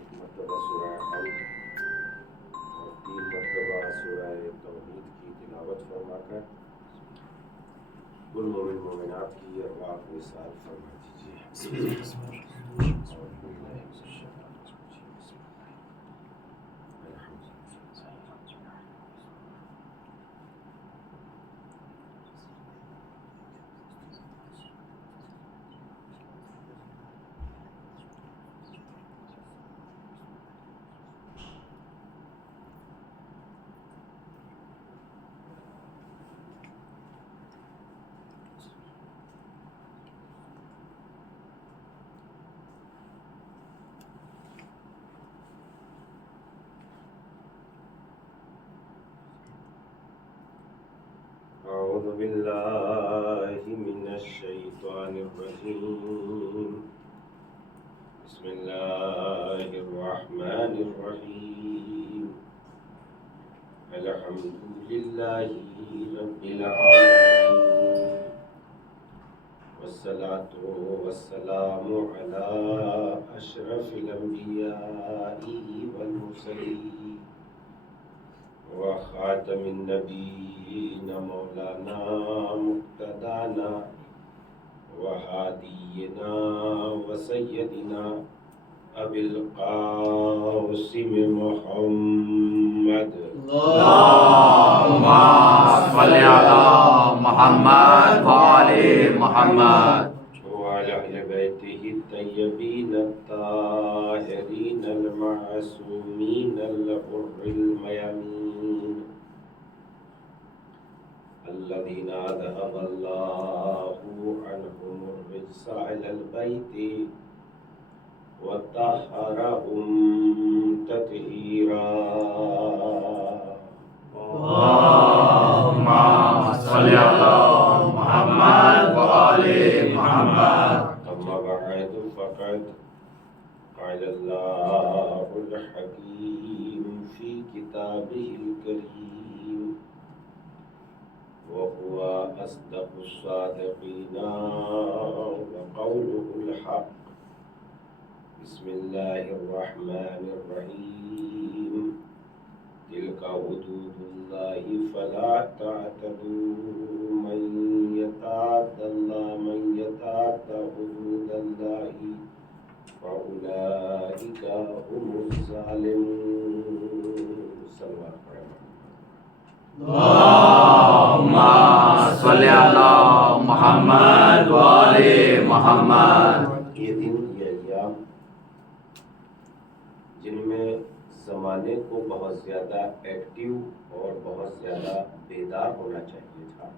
ایک مرتبہ سورہ حمد اور 3 مرتبہ سورہ توحید کی تلاوت فرما کر کل مومن مومنات کی ارواح کو وصال فرما دیجیے۔ أعوذ بالله من الشيطان الرجيم بسم الله الرحمن الرحيم الحمد لله رب العالمين والصلاة والسلام على أشرف الأنبياء والمرسلين وخاتم النبيين مولانا مقتدانا وهادينا وسيدنا أبي القاسم محمد اللهم صل على محمد وآل محمد وعلى أهل بيته الطيبين الطاهرين المعصومين الغر الميامين الذين أذهب الله عنهم الرجس على البيت وطهرهم تطهيرا اللهم صل على محمد وآل محمد أما بعد فقد قال الله الحكيم في كتابه الكريم وهو أصدق الصادقين وقوله الحق بسم الله الرحمن الرحيم تلك حدود الله فلا تعتدوا من يتعد حدود الله فأولئك هم الظالمون صلى الله عليه وسلم اللهم صل على محمد وآل محمد یہ دن یہ ایام جن میں زمانے کو بہت زیادہ ایکٹیو اور بہت زیادہ بیدار ہونا چاہیے تھا،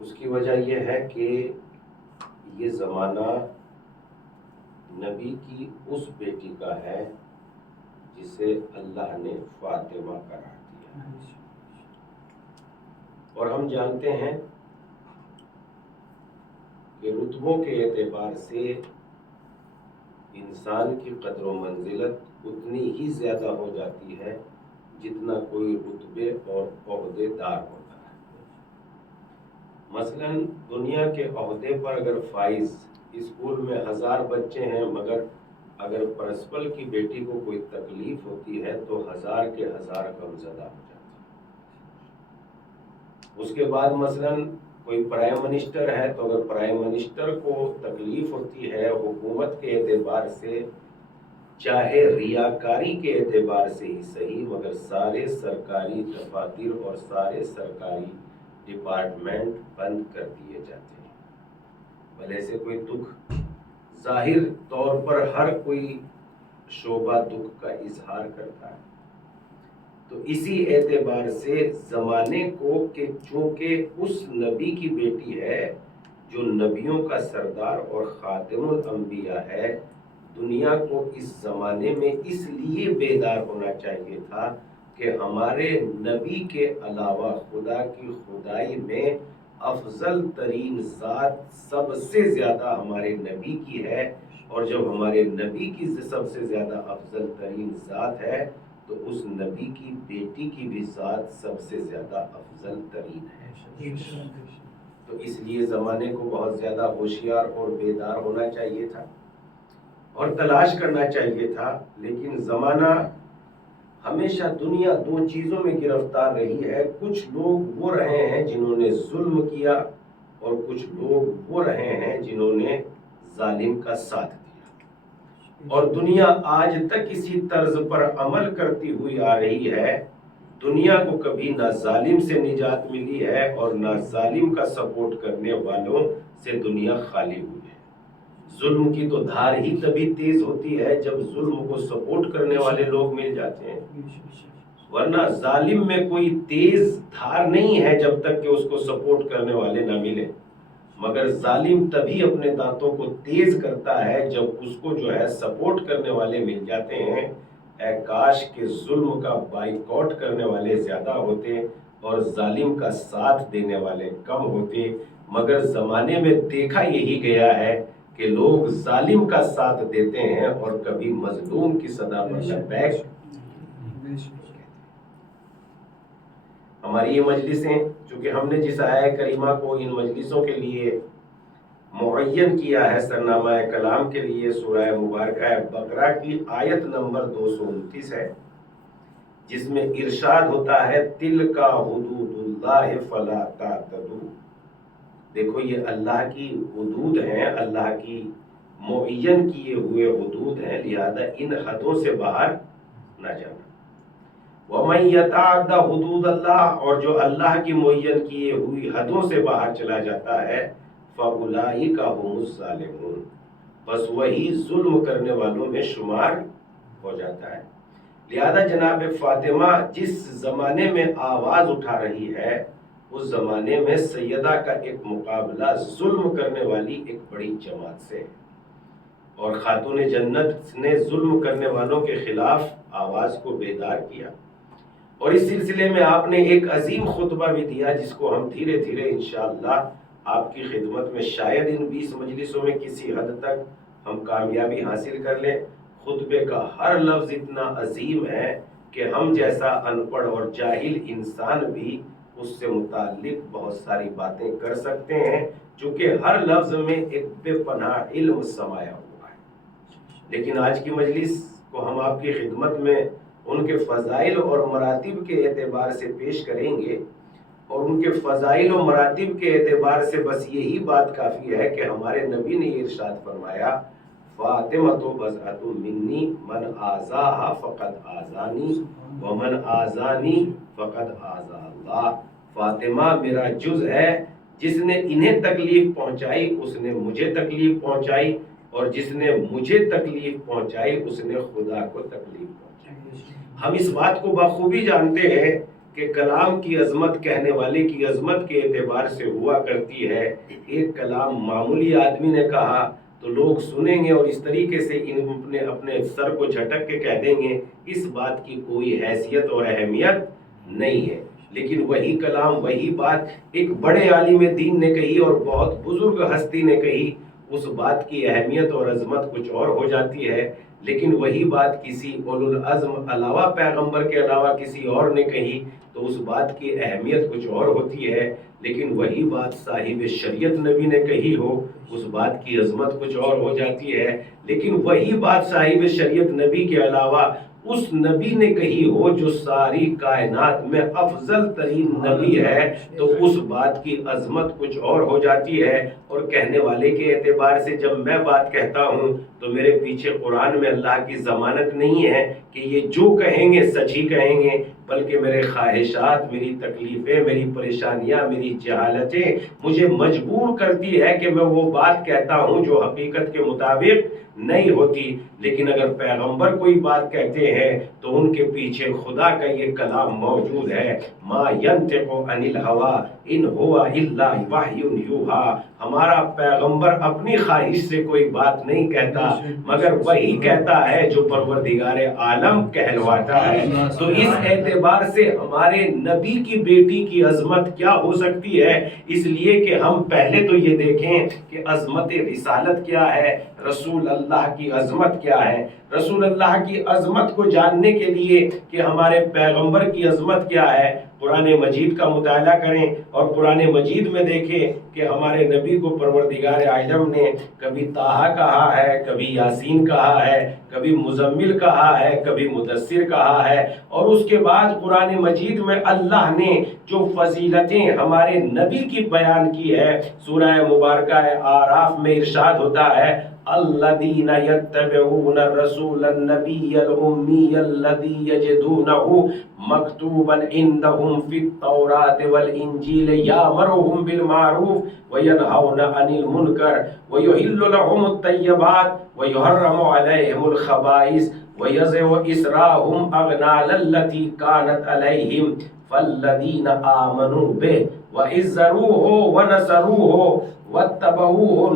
اس کی وجہ یہ ہے کہ یہ زمانہ نبی کی اس بیٹی کا ہے جسے اللہ نے فاطمہ قرار دیا، اور ہم جانتے ہیں کہ رتبوں کے اعتبار سے انسان کی قدر و منزلت اتنی ہی زیادہ ہو جاتی ہے جتنا کوئی رتبے اور عہدے دار ہوتا ہے۔ مثلا دنیا کے عہدے پر اگر فائز اسکول میں 1000 بچے ہیں، مگر اگر پرنسپل کی بیٹی کو کوئی تکلیف ہوتی ہے تو 1000 کے 1000 غمزدہ ہو جاتے ہیں۔ اس کے بعد مثلا کوئی پرائم منسٹر ہے تو اگر پرائم منسٹر کو تکلیف ہوتی ہے حکومت کے اعتبار سے، چاہے ریاکاری کے اعتبار سے ہی صحیح، مگر سارے سرکاری دفاتر اور سارے سرکاری ڈپارٹمنٹ بند کر دیے جاتے ہیں۔ بھلے سے کوئی دکھ ظاہر طور پر ہر کوئی شعبہ دکھ کا اظہار کرتا ہے، تو اسی اعتبار سے زمانے کو کہ چونکہ اس نبی کی بیٹی ہے جو نبیوں کا سردار اور خاتم الانبیاء ہے، دنیا کو اس زمانے میں اس لیے بیدار ہونا چاہیے تھا کہ ہمارے نبی کے علاوہ خدا کی خدائی میں افضل ترین ذات سب سے زیادہ ہمارے نبی کی ہے، اور جب ہمارے نبی کی سب سے زیادہ افضل ترین ذات ہے تو اس نبی کی بیٹی کی بھی ذات سب سے زیادہ افضل ترین ہے۔ تو اس لیے زمانے کو بہت زیادہ ہوشیار اور بیدار ہونا چاہیے تھا۔ اور تلاش کرنا چاہیے تھا، لیکن زمانہ ہمیشہ دنیا دو چیزوں میں گرفتار رہی ہے۔ کچھ لوگ وہ رہے ہیں جنہوں نے ظلم کیا، اور کچھ لوگ وہ رہے ہیں جنہوں نے ظالم کا ساتھ دیا، اور دنیا آج تک اسی طرز پر عمل کرتی ہوئی آ رہی ہے۔ دنیا کو کبھی نہ ظالم سے نجات ملی ہے اور نہ ظالم کا سپورٹ کرنے والوں سے دنیا خالی ہوئی ہے۔ ظلم کی تو دھار ہی تبھی تیز ہوتی ہے جب ظلم کو سپورٹ کرنے والے لوگ مل جاتے ہیں، ورنہ ظالم میں کوئی تیز دھار نہیں ہے جب تک کہ اس کو سپورٹ کرنے والے نہ ملے۔ مگر ظالم تبھی اپنے دانتوں کو تیز کرتا ہے جب اس کو جو ہے سپورٹ کرنے والے مل جاتے ہیں۔ اے کاش کہ ظلم کا بائیکاٹ کرنے والے زیادہ ہوتے اور ظالم کا ساتھ دینے والے کم ہوتے، مگر زمانے میں دیکھا یہی گیا ہے کہ لوگ ظالم کا ساتھ دیتے ہیں اور کبھی مظلوم کی صدا پر لبیک۔ ہماری یہ مجلسیں، چونکہ ہم نے جس آیہ کریمہ کو ان مجلسوں کے لیے معین کیا ہے سرنامہ کلام کے لیے، سورہ مبارکہ بقرہ کی آیت نمبر 229 ہے، جس میں ارشاد ہوتا ہے تِلْکَ حُدُودُ اللَّهِ فَلَا تَعْتَدُوا۔ دیکھو یہ اللہ کی حدود ہیں، اللہ کی معین کیے ہوئے حدود ہیں، لہذا ان حدوں سے باہر نہ جانا۔ وَمَن يَتَعَدَّ حُدُودَ اللَّهِ، اور جو اللہ کی معین کیے ہوئی حدوں سے باہر چلا جاتا ہے، فَأُولَٰئِکَ هُمُ الظَّالِمُونَ، بس وہی ظلم کرنے والوں میں شمار ہو جاتا ہے۔ لہذا جناب فاطمہ جس زمانے میں آواز اٹھا رہی ہے، اس زمانے میں سیدہ کا ایک مقابلہ ظلم کرنے والی ایک بڑی جماعت سے ہے، اور خاتون جنت نے ظلم کرنے والوں کے خلاف آواز کو بیدار کیا، اور اس سلسلے میں آپ نے ایک عظیم خطبہ بھی دیا جس کو ہم دھیرے دھیرے انشاءاللہ آپ کی خدمت میں شاید ان 20 مجلسوں میں کسی حد تک ہم کامیابی حاصل کر لیں۔ خطبے کا ہر لفظ اتنا عظیم ہے کہ ہم جیسا ان پڑھ اور جاہل انسان بھی اس سے متعلق بہت ساری باتیں کر سکتے ہیں، چونکہ ہر لفظ میں ایک بے پناہ علم سمایا ہوا ہے۔ لیکن آج کی مجلس کو ہم آپ کی خدمت میں ان کے فضائل اور مراتب کے اعتبار سے پیش کریں گے، اور ان کے فضائل و مراتب کے اعتبار سے بس یہی بات کافی ہے کہ ہمارے نبی نے یہ ارشاد فرمایا فاطمۃ بضعۃ منی من آذاہا فقد آذانی ومن آذانی فقد آذا اللہ۔ فاطمہ میرا جز ہے، جس نے انہیں تکلیف پہنچائی اس نے مجھے تکلیف پہنچائی، اور جس نے مجھے تکلیف پہنچائی اس نے خدا کو تکلیف پہنچائی۔ ہم اس بات کو بخوبی جانتے ہیں کہ کلام کی عظمت کہنے والے کی عظمت کے اعتبار سے ہوا کرتی ہے۔ ایک کلام معمولی آدمی نے کہا تو لوگ سنیں گے اور اس طریقے سے اپنے سر کو جھٹک کے کہہ دیں گے، اس بات کی کوئی حیثیت اور اہمیت نہیں ہے۔ لیکن وہی کلام، وہی بات ایک بڑے عالم دین نے کہی اور بہت بزرگ ہستی نے کہی، اس بات کی اہمیت اور عظمت کچھ اور ہو جاتی ہے۔ لیکن وہی بات کسی اولو العزم علاوہ پیغمبر کے علاوہ کسی اور نے کہی تو اس بات کی اہمیت کچھ اور ہوتی ہے۔ لیکن وہی بات صاحب شریعت نبی نے کہی ہو، اس بات کی عظمت کچھ اور ہو جاتی ہے۔ لیکن وہی بات صاحب شریعت نبی کے علاوہ اس نبی نے کہی ہو جو ساری کائنات میں افضل ترین نبی ہے، تو اس بات کی عظمت کچھ اور ہو جاتی ہے۔ اور کہنے والے کے اعتبار سے جب میں بات کہتا ہوں تو میرے پیچھے قرآن میں اللہ کی ضمانت نہیں ہے کہ یہ جو کہیں گے سچ ہی کہیں گے، بلکہ میرے خواہشات، میری تکلیفیں، میری پریشانیاں، میری جہالتیں مجھے مجبور کرتی ہے کہ میں وہ بات کہتا ہوں جو حقیقت کے مطابق نہیں ہوتی۔ لیکن اگر پیغمبر کوئی بات کہتے ہیں تو ان کے پیچھے خدا کا یہ کلام موجود ہے، ما ینطق عن الہوی ان ہوا الا وحی یوحی۔ ہمارا پیغمبر اپنی خواہش سے کوئی بات نہیں کہتا، مگر وہی کہتا ہے جو پروردگار عالم کہلواتا ہے۔ تو اس اعتبار سے ہمارے نبی کی بیٹی کی عظمت کیا ہو سکتی ہے؟ اس لیے کہ ہم پہلے تو یہ دیکھیں کہ عظمت رسالت کیا ہے، رسول اللہ کی عظمت کیا ہے۔ رسول اللہ کی عظمت کو جاننے کے لیے کہ ہمارے پیغمبر کی عظمت کیا ہے، قرآن مجید کا مطالعہ کریں اور قرآن مجید میں دیکھیں کہ ہمارے نبی کو پروردگار عالم نے کبھی طٰہٰ کہا ہے، کبھی یاسین کہا ہے، کبھی مزمل کہا ہے، کبھی مدثر کہا ہے، اور اس کے بعد قرآن مجید میں اللہ نے جو فضیلتیں ہمارے نبی کی بیان کی ہے، سورہ مبارکہ اعراف میں ارشاد ہوتا ہے الذین یتبعون الرسول النبی الامی الذی یجدونہ مکتوبا عندہم فی التوراۃ والانجیل یامرہم بالمعروف وینہون عن المنکر ویحل لہم الطیبات ویحرم علیہم الخبائث ویضع اسرہم اغلال التی کانت علیہم فالذین آمنوا بہ وعزروہ ونصروہ واتبعوا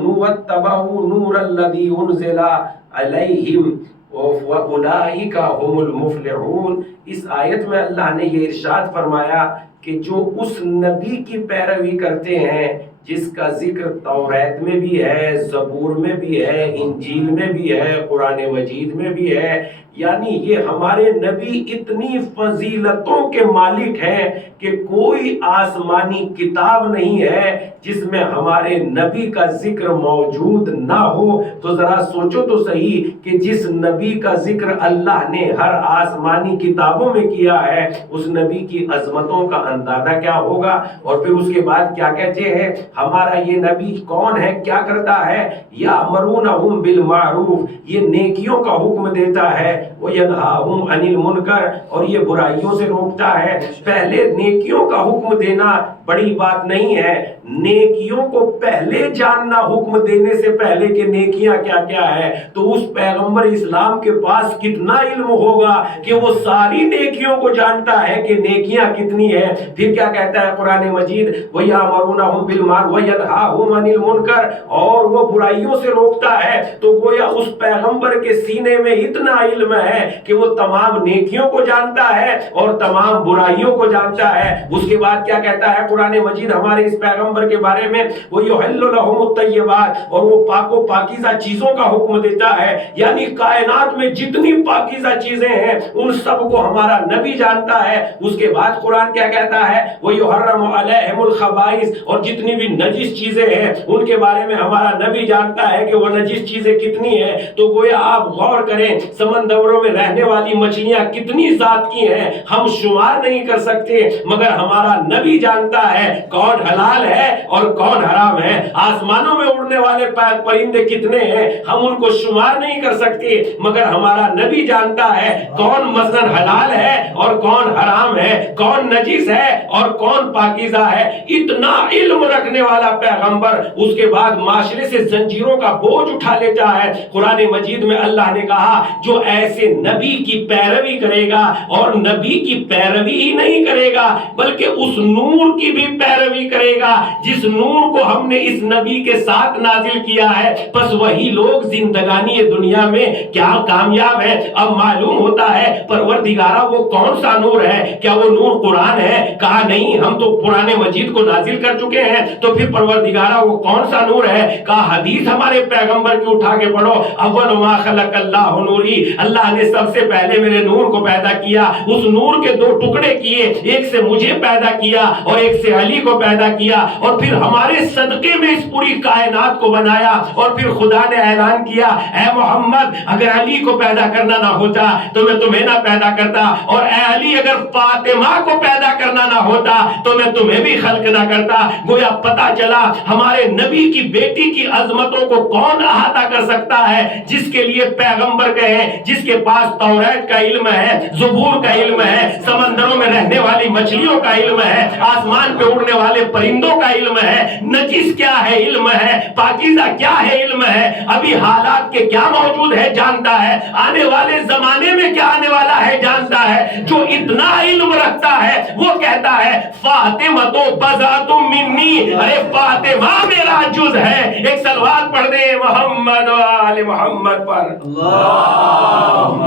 نور الذی انزل علیہم وَأُولَئِكَ هُمُ الْمُفْلِحُونَ۔ اس آیت میں اللہ نے یہ ارشاد فرمایا کہ جو اس نبی کی پیروی کرتے ہیں جس کا ذکر توریت میں بھی ہے، زبور میں بھی ہے، انجیل میں بھی ہے، قرآن مجید میں بھی ہے، یعنی یہ ہمارے نبی اتنی فضیلتوں کے مالک ہیں کہ کوئی آسمانی کتاب نہیں ہے جس میں ہمارے نبی کا ذکر موجود نہ ہو۔ تو ذرا سوچو تو صحیح کہ جس نبی کا ذکر اللہ نے ہر آسمانی کتابوں میں کیا ہے، اس نبی کی عظمتوں کا اندازہ کیا ہوگا۔ اور پھر اس کے بعد کیا کہتے ہیں، ہمارا یہ نبی کون ہے، کیا کرتا ہے، یأمرونہم بالمعروف، یہ نیکیوں کا حکم دیتا ہے، وینہاہم عن المنکر، اور یہ برائیوں سے روکتا ہے۔ پہلے نیکیوں کا حکم دینا بڑی بات نہیں ہے، نیکیوں کو پہلے جاننا حکم دینے سے پہلے کہ نیکیاں کیا کیا ہے، تو اس پیغمبر اسلام کے پاس کتنا علم ہوگا کہ وہ ساری نیکیوں کو جانتا ہے کہ نیکیاں کتنی ہیں۔ پھر کیا کہتا ہے قرآن مجید، وَيَأْمُرُونَهُم بِالْمَعْرُوفِ وَيَنْهَاهُمْ عَنِ الْمُنکَرِ، اور وہ برائیوں سے روکتا ہے۔ تو گویا اس پیغمبر کے سینے میں اتنا علم ہے کہ وہ تمام نیکیوں کو جانتا ہے اور تمام برائیوں کو جانتا ہے۔ اس کے بعد کیا کہتا ہے قرآن مجید ہمارے اس پیغمبر کے بارے میں، وَيُحِلُّ لَهُمُ الطَّيِّبَاتِ، اور وہ پاک و پاکیزہ چیزوں کا حکم دیتا ہے، یعنی کائنات میں جتنی پاکیزہ چیزیں ہیں ان سب کو ہمارا نبی جانتا ہے۔ اس کے بعد قرآن کیا کہتا ہے، وَيُحَرَّمُ عَلَيْهِمُ الْخَبَائِثِ، اور جتنی بھی نجس چیزیں ہیں ان کے بارے میں ہمارا نبی جانتا ہے کہ وہ نجس چیزیں کتنی ہیں۔ تو گویا آپ غور کریں، سمندروں میں رہنے والی مچھلیاں کتنی ذات کی ہیں ہم شمار نہیں کر سکتے، مگر ہمارا نبی جانتا ہے کون حلال ہے اور کون حرام ہے۔ آسمانوں میں اڑنے والے پرندے کتنے ہیں ہم ان کو شمار نہیں کر سکتے، مگر ہمارا نبی جانتا ہے کون مثلا حلال ہے اور کون حرام ہے، کون نجس ہے اور کون پاکیزہ ہے۔ اتنا علم رکھنے والا پیغمبر اس کے بعد معاشرے سے زنجیروں کا بوجھ اٹھا لیتا ہے۔ قرآن مجید میں اللہ نے کہا جو ایسے نبی کی پیروی کرے گا، اور نبی کی پیروی ہی نہیں کرے گا بلکہ اس نور کی بھی پیروی کرے گا جس نور کو ہم نے اس نبی کے ساتھ نازل کیا ہے، بس وہی لوگ زندگانی دنیا میں کیا کامیاب ہے۔ اب معلوم ہوتا ہے پروردگارہ وہ کون سا نور ہے، کیا وہ نور قرآن ہے؟ کہا نہیں، ہم تو قرآن مجید کو نازل کر چکے ہیں، تو پھر پروردگارہ وہ کون سا نور ہے؟ کہا حدیث ہمارے پیغمبر کی اٹھا کے پڑھو، اول ما خلق اللہ نوری، اللہ نے سب سے پہلے میرے نور کو پیدا کیا، اس نور کے دو ٹکڑے کیے، ایک سے مجھے پیدا کیا اور ایک سے علی کو پیدا کیا، اور پھر ہمارے صدقے میں اس پوری کائنات کو بنایا، اور پھر خدا نے اعلان کیا اے محمد اگر علی کو پیدا کرنا نہ ہوتا تو میں تمہیں نہ پیدا کرتا، اور اے علی اگر فاطمہ کو پیدا کرنا نہ ہوتا تو میں تمہیں بھی خلق نہ کرتا۔ گویا پتا چلا ہمارے نبی کی بیٹی کی عظمتوں کو کون احاطہ کر سکتا ہے، جس کے لیے پیغمبر کہے، جس کے پاس توریت کا علم ہے، زبور کا علم ہے، سمندروں میں رہنے والی مچھلیوں کا علم ہے، آسمان پہ اڑنے والے پرندوں کا علم ہے، نجس کیا ہے علم ہے، پاکیزہ کیا ہے علم ہے، ابھی حالات کے کیا موجود ہے جانتا ہے، آنے والے زمانے میں کیا آنے والا ہے جانتا ہے۔ جو اتنا علم رکھتا ہے وہ کہتا ہے فاطمہ تو بضعۃ منی، ارے فاطمہ میرا جز ہے۔ ایک صلوات پڑھ دے محمد و آل محمد پر، اللہم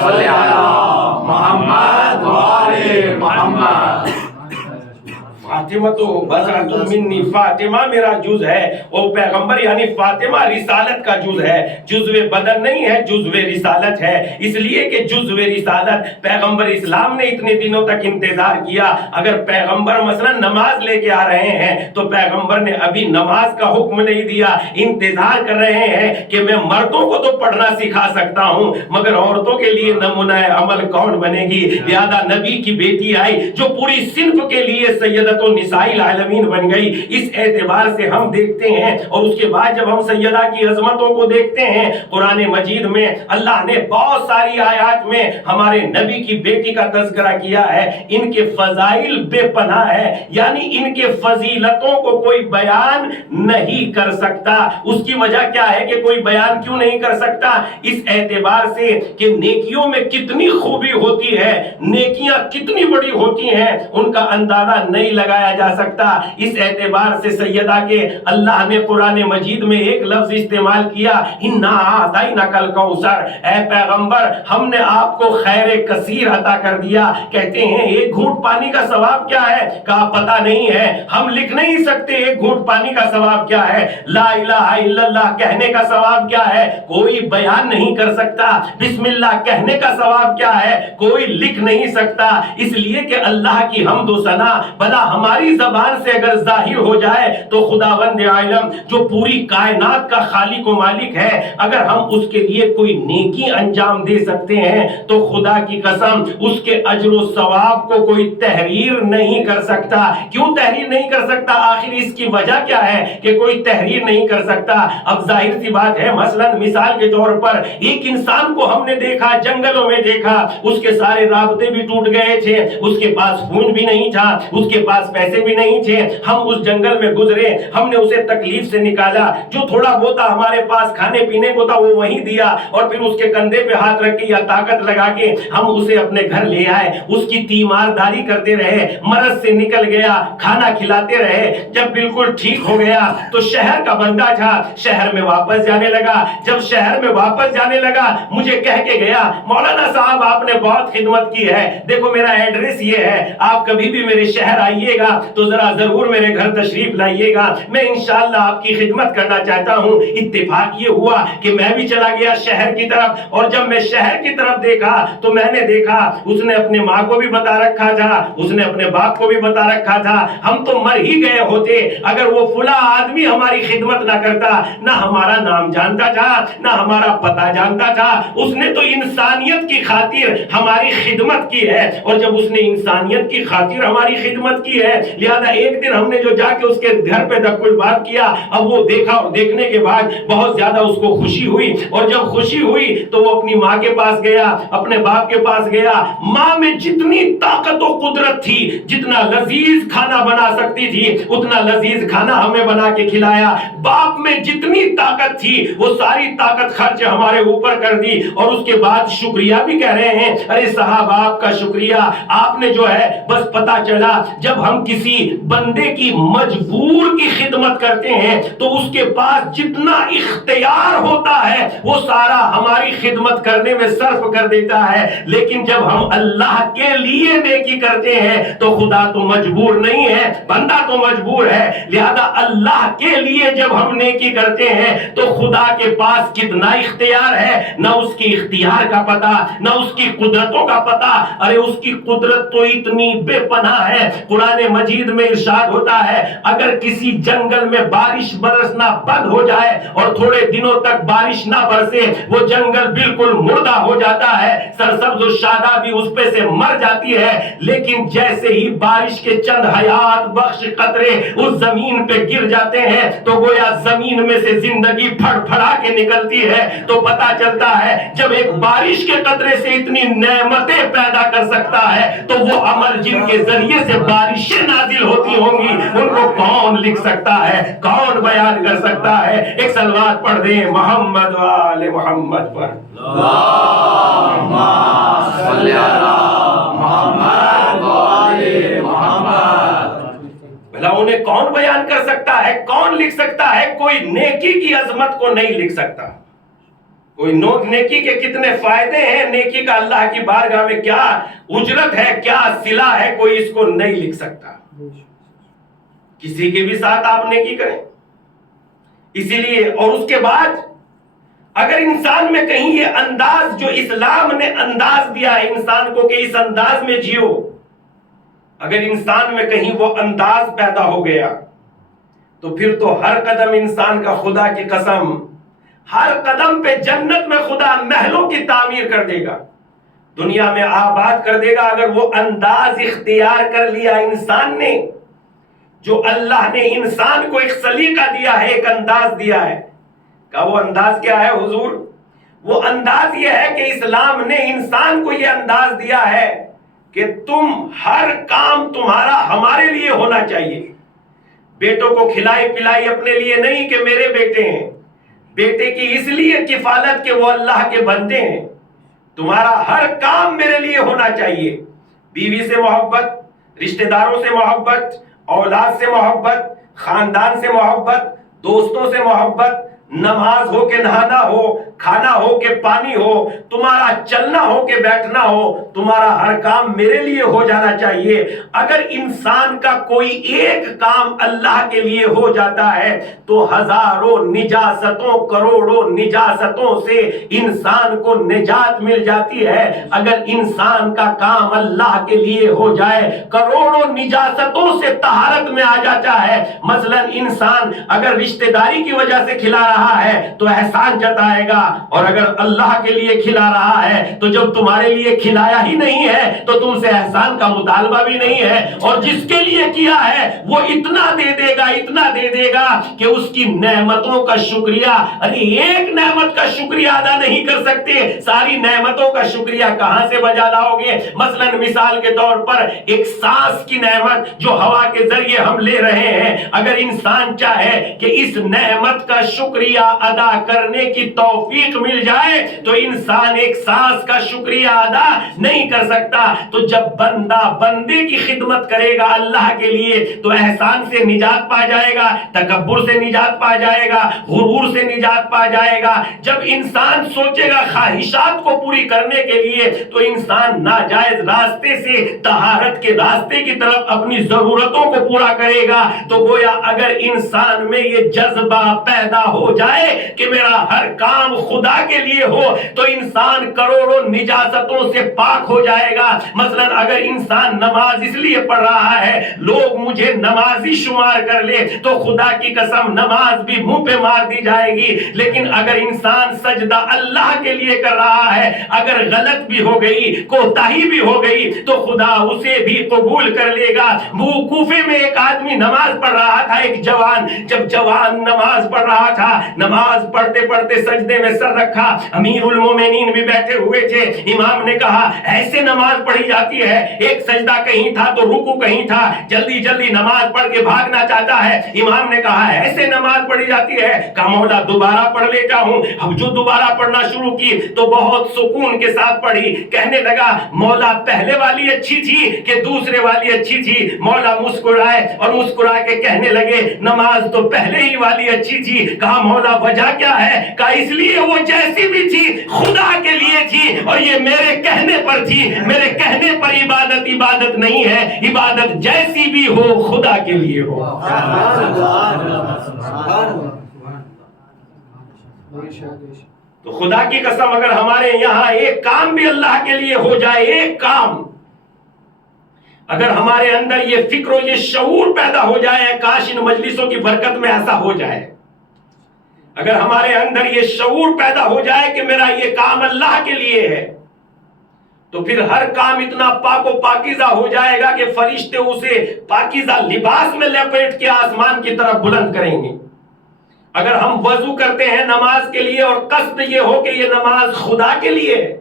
صلی علی محمد و آل محمد۔ فاطمہ تو بضعۃ منی، فاطمہ میرا جز ہے. وہ پیغمبر یعنی فاطمہ رسالت کا جز ہے، جزو بدن نہیں ہے، جزو رسالت ہے. اس لیے کہ جزو رسالت پیغمبر اسلام نے اتنے دنوں تک انتظار کیا. اگر پیغمبر مثلا نماز لے کے آ رہے ہیں تو پیغمبر نے ابھی نماز کا حکم نہیں دیا، انتظار کر رہے ہیں کہ میں مردوں کو تو پڑھنا سکھا سکتا ہوں مگر عورتوں کے لیے نمونہ عمل کون بنے گی. لہذا نبی کی بیٹی آئی جو پوری صنف کے لیے سیدۃ النساء العالمین بن گئی. اس اعتبار سے ہم دیکھتے ہیں. اور اس کے بعد جب ہم سیدہ کی عظمتوں کو دیکھتے ہیں قرآن مجید میں اللہ نے بہت ساری آیات میں ہمارے نبی کی بیٹی کا تذکرہ کیا ہے. ان کے فضائل بے پناہ ہے، یعنی ان کے فضیلتوں کو کوئی بیان نہیں کر سکتا. اس کی وجہ کیا ہے کہ کوئی بیان کیوں نہیں کر سکتا؟ اس اعتبار سے کہ نیکیوں میں کتنی خوبی ہوتی ہے، نیکیاں کتنی بڑی ہوتی ہیں، ان کا اندازہ نہیں لگایا جا سکتا. اس اعتبار سے سیدہ کے اللہ نے قرآن مجید میں ایک لفظ استعمال کیا، اِنَّا أَعْطَيْنَاكَ الْكَوْثَرَ. اے پیغمبر ہم نے آپ کو خیر کثیر عطا کر دیا. کہتے ہیں ایک گھونٹ پانی کا ثواب کیا ہے؟ کہا پتہ نہیں ہے، ہم لکھ نہیں سکتے ایک گھونٹ پانی کا ثواب کیا ہے. لا الہ الا اللہ کہنے کا ثواب کیا ہے؟ کوئی بیان نہیں کر سکتا. بسم اللہ کہنے کا ثواب کیا ہے؟ کوئی لکھ نہیں سکتا. اس لیے کہ اللہ کی حمد و ثنا بلا ہماری زبان سے اگر ظاہر ہو جائے تو خداوند عالم جو پوری کائنات کا خالق و مالک ہے، اگر ہم اس کے لیے کوئی نیکی انجام دے سکتے ہیں تو خدا کی قسم اس کے اجر و ثواب کو کوئی تحریر نہیں کر سکتا. کیوں تحریر نہیں کر سکتا؟ آخر اس کی وجہ کیا ہے کہ کوئی تحریر نہیں کر سکتا؟ اب ظاہر سی بات ہے، مثلا مثال کے طور پر ایک انسان کو ہم نے دیکھا، جنگلوں میں دیکھا، اس کے سارے رابطے بھی ٹوٹ گئے تھے، اس کے پاس خون بھی نہیں تھا، اس کے پاس پیسے بھی نہیں تھے. ہم اس جنگل میں گزرے، ہم نے اسے تکلیف سے نکالا، جو تھوڑا بہت ہمارے پاس کھانے پینے کو تھا وہ وہیں دیا، اور پھر اس کے کندھے پہ ہاتھ رکھ کے یا طاقت لگا کے ہم اسے اپنے گھر لے آئے. اس کی تیمارداری کرتے رہے، مرض سے نکل گیا، کھانا کھلاتے رہے. جب بالکل ٹھیک ہو گیا تو شہر کا بندہ تھا، شہر میں واپس جانے لگا. جب شہر میں واپس جانے لگا مجھے کہہ کے گیا، مولانا صاحب آپ نے بہت خدمت کی ہے، دیکھو میرا ایڈریس یہ ہے، آپ کبھی بھی میرے شہر آئیے گا تو ذرا ضرور میرے گھر تشریف لائیے گا، میں انشاءاللہ آپ کی خدمت کرنا چاہتا ہوں. اتفاق یہ ہوا کہ میں بھی چلا گیا شہر کی طرف، اور جب میں شہر کی طرف دیکھا تو میں نے دیکھا اس نے اپنے ماں کو بھی بتا رکھا تھا، اس نے اپنے باپ کو بھی بتا رکھا تھا. ہم تو مر ہی گئے ہوتے اگر وہ فلاں آدمی ہماری خدمت نہ کرتا. نہ ہمارا نام جانتا تھا، نہ ہمارا پتہ جانتا تھا. اس نے تو انسانیت کی خاطر ہماری خدمت کی ہے، اور جب اس نے انسانیت کی خاطر ہماری خدمت کی ہے لہذا ایک دن ہم نے جو جا کے اس کے گھر پہ دکل بات کیا، اب وہ دیکھا اور دیکھنے کے بعد بہت زیادہ اس کو خوشی ہوئی، اور جب خوشی ہوئی تو وہ اپنی ماں کے پاس گیا، اپنے باپ کے پاس گیا. ماں میں جتنی طاقت و قدرت تھی، جتنا لذیذ کھانا بنا سکتی تھی اتنا لذیذ کھانا ہمیں بنا کے کھلایا. باپ میں جتنی طاقت تھی وہ ساری طاقت خرچ ہمارے اوپر کر دی، اور اس کے بعد شکریہ بھی کہہ رہے ہیں. ارے صاحب آپ کا شکریہ، آپ نے جو ہے بس پتا چلا جب ہم کسی بندے کی مجبور کی خدمت کرتے ہیں تو اس کے پاس جتنا اختیار ہوتا ہے وہ سارا ہماری خدمت کرنے میں صرف کر دیتا ہے. لیکن جب ہم اللہ کے لیے نیکی کرتے ہیں تو خدا تو مجبور نہیں ہے، بندہ تو مجبور ہے. لہذا اللہ کے لیے جب ہم نیکی کرتے ہیں تو خدا کے پاس کتنا اختیار ہے، نہ اس کی اختیار کا پتہ، نہ اس کی قدرتوں کا پتہ. ارے اس کی قدرت تو اتنی بے پناہ ہے. قرآن مجید میں ارشاد ہوتا ہے اگر کسی جنگل میں بارش برسنا بند ہو جائے اور تھوڑے دنوں تک بارش نہ برسے، وہ جنگل بالکل مردہ ہو جاتا ہے، سرسبز و شادابی اس پہ سے مر جاتی ہے. لیکن جیسے ہی بارش کے چند حیات بخش قطرے اس زمین پہ گر جاتے ہیں تو گویا زمین میں سے زندگی پھڑ پھڑا کے نکلتی ہے. تو پتا چلتا ہے جب ایک بارش کے قطرے سے اتنی نعمتیں پیدا کر سکتا ہے تو وہ عمل جن کے ذریعے سے بارشیں نازل ہوتی ہوں گی ان کو کون لکھ سکتا ہے، کون بیان کر سکتا ہے؟ ایک صلوات پڑھ دیں محمد و آل محمد پر. اللہم صلی علی محمد و آل محمد. بھلا انہیں کون بیان کر سکتا ہے، کون لکھ سکتا ہے؟ کوئی نیکی کی عظمت کو نہیں لکھ سکتا. کوئی نیکی کے کتنے فائدے ہیں، نیکی کا اللہ کی بارگاہ میں کیا اجرت ہے، کیا صلہ ہے، کوئی اس کو نہیں لکھ سکتا. کسی کے بھی ساتھ آپ نیکی کریں. اسی لیے اور اس کے بعد اگر انسان میں کہیں یہ انداز جو اسلام نے انداز دیا ہے انسان کو کہ اس انداز میں جیو، اگر انسان میں کہیں وہ انداز پیدا ہو گیا تو پھر تو ہر قدم انسان کا خدا کی قسم ہر قدم پہ جنت میں خدا محلوں کی تعمیر کر دے گا، دنیا میں آباد کر دے گا. اگر وہ انداز اختیار کر لیا انسان نے، جو اللہ نے انسان کو ایک سلیقہ دیا ہے، ایک انداز دیا ہے. کہ وہ انداز کیا ہے حضور؟ وہ انداز یہ ہے کہ اسلام نے انسان کو یہ انداز دیا ہے کہ تم ہر کام تمہارا ہمارے لیے ہونا چاہیے. بیٹوں کو کھلائی پلائی اپنے لیے نہیں کہ میرے بیٹے ہیں، بیٹے کی اس لیے کفالت کہ وہ اللہ کے بندے ہیں. تمہارا ہر کام میرے لیے ہونا چاہیے. بیوی سے محبت، رشتہ داروں سے محبت، اولاد سے محبت، خاندان سے محبت، دوستوں سے محبت، نماز ہو کہ نہانا ہو، کھانا ہو کہ پانی ہو، تمہارا چلنا ہو کہ بیٹھنا ہو، تمہارا ہر کام میرے لیے ہو جانا چاہیے. اگر انسان کا کوئی ایک کام اللہ کے لیے ہو جاتا ہے تو ہزاروں نجاستوں کروڑوں نجاستوں سے انسان کو نجات مل جاتی ہے. اگر انسان کا کام اللہ کے لیے ہو جائے کروڑوں نجاستوں سے طہارت میں آ جاتا ہے. مثلا انسان اگر رشتہ داری کی وجہ سے کھلا رہا ہے تو احسان جتائے گا، اور اگر اللہ کے لیے کھلا رہا ہے تو جب تمہارے لیے کھلایا ہی نہیں ہے تو تم سے احسان کا مطالبہ بھی نہیں ہے. اور جس کے لیے کیا ہے وہ اتنا دے دے گا، اتنا دے دے گا کہ اس کی نعمتوں کا شکریہ، ارے ایک نعمت کا شکریہ ادا نہیں کر سکتے، ساری نعمتوں کا شکریہ کہاں سے بجا لاؤ گے؟ مثلا مثال کے طور پر ایک سانس کی نعمت جو ہوا کے ذریعے ہم لے رہے ہیں، اگر انسان چاہے کہ اس نعمت کا شکریہ ادا کرنے کی توفیق مل جائے تو انسان ایک سانس کا شکریہ ادا نہیں کر سکتا. تو جب بندہ بندے کی خدمت کرے گا اللہ کے لیے تو احسان سے نجات پا جائے گا، تکبر سے نجات پا جائے گا، غرور سے نجات پا جائے گا. جب انسان سوچے گا خواہشات کو پوری کرنے کے لیے تو انسان ناجائز راستے سے طہارت کے راستے کی طرف اپنی ضرورتوں کو پورا کرے گا. تو گویا اگر انسان میں یہ جذبہ پیدا ہو جائے کہ میرا ہر کام خدا کے لیے ہو تو انسان کروڑوں نجاستوں سے پاک ہو جائے گا. مثلا اگر انسان نماز اس لیے پڑھ رہا ہے لوگ مجھے نمازی شمار کر لے تو خدا کی قسم نماز بھی منہ پہ مار دی جائے گی. لیکن اگر انسان سجدہ اللہ کے لیے کر رہا ہے، اگر غلط بھی ہو گئی، کوتاہی بھی ہو گئی تو خدا اسے بھی قبول کر لے گا. وہ کوفے میں ایک آدمی نماز پڑھ رہا تھا، ایک جوان، جب جوان نماز پڑھ رہا تھا، نماز پڑھتے پڑھتے سجدے میں سر رکھا، امیر المومنین بھی بیٹھے ہوئے تھے. امام نے کہا ایسے نماز پڑھی جاتی ہے، ایک سجدہ کہیں تھا تو رکوع کہیں تھا، جلدی جلدی نماز پڑھ کے بھاگنا چاہتا ہے. امام نے کہا ایسے نماز پڑھی جاتی ہے. کہا مولا دوبارہ پڑھ لیتا ہوں. اب جو دوبارہ پڑھنا شروع کی تو بہت سکون کے ساتھ پڑھی. کہنے لگا مولا پہلے والی اچھی تھی کہ دوسرے والی اچھی تھی؟ مولا مسکرائے اور مسکرا کے کہنے لگے نماز تو پہلے ہی والی اچھی تھی. کہا مولا وجہ کیا ہے؟ کہا اس لیے وہ جیسی بھی تھی خدا کے لیے تھی اور یہ میرے کہنے پر تھی. میرے کہنے پر عبادت عبادت نہیں ہے، عبادت جیسی بھی ہو خدا کے لیے ہو. تو خدا کی قسم اگر ہمارے یہاں ایک کام بھی اللہ کے لیے ہو جائے، ایک کام، اگر ہمارے اندر یہ فکر و یہ شعور پیدا ہو جائے، کاش ان مجلسوں کی برکت میں ایسا ہو جائے، اگر ہمارے اندر یہ شعور پیدا ہو جائے کہ میرا یہ کام اللہ کے لیے ہے تو پھر ہر کام اتنا پاک و پاکیزہ ہو جائے گا کہ فرشتے اسے پاکیزہ لباس میں لپیٹ کے آسمان کی طرف بلند کریں گے. اگر ہم وضو کرتے ہیں نماز کے لیے اور قصد یہ ہو کہ یہ نماز خدا کے لیے ہے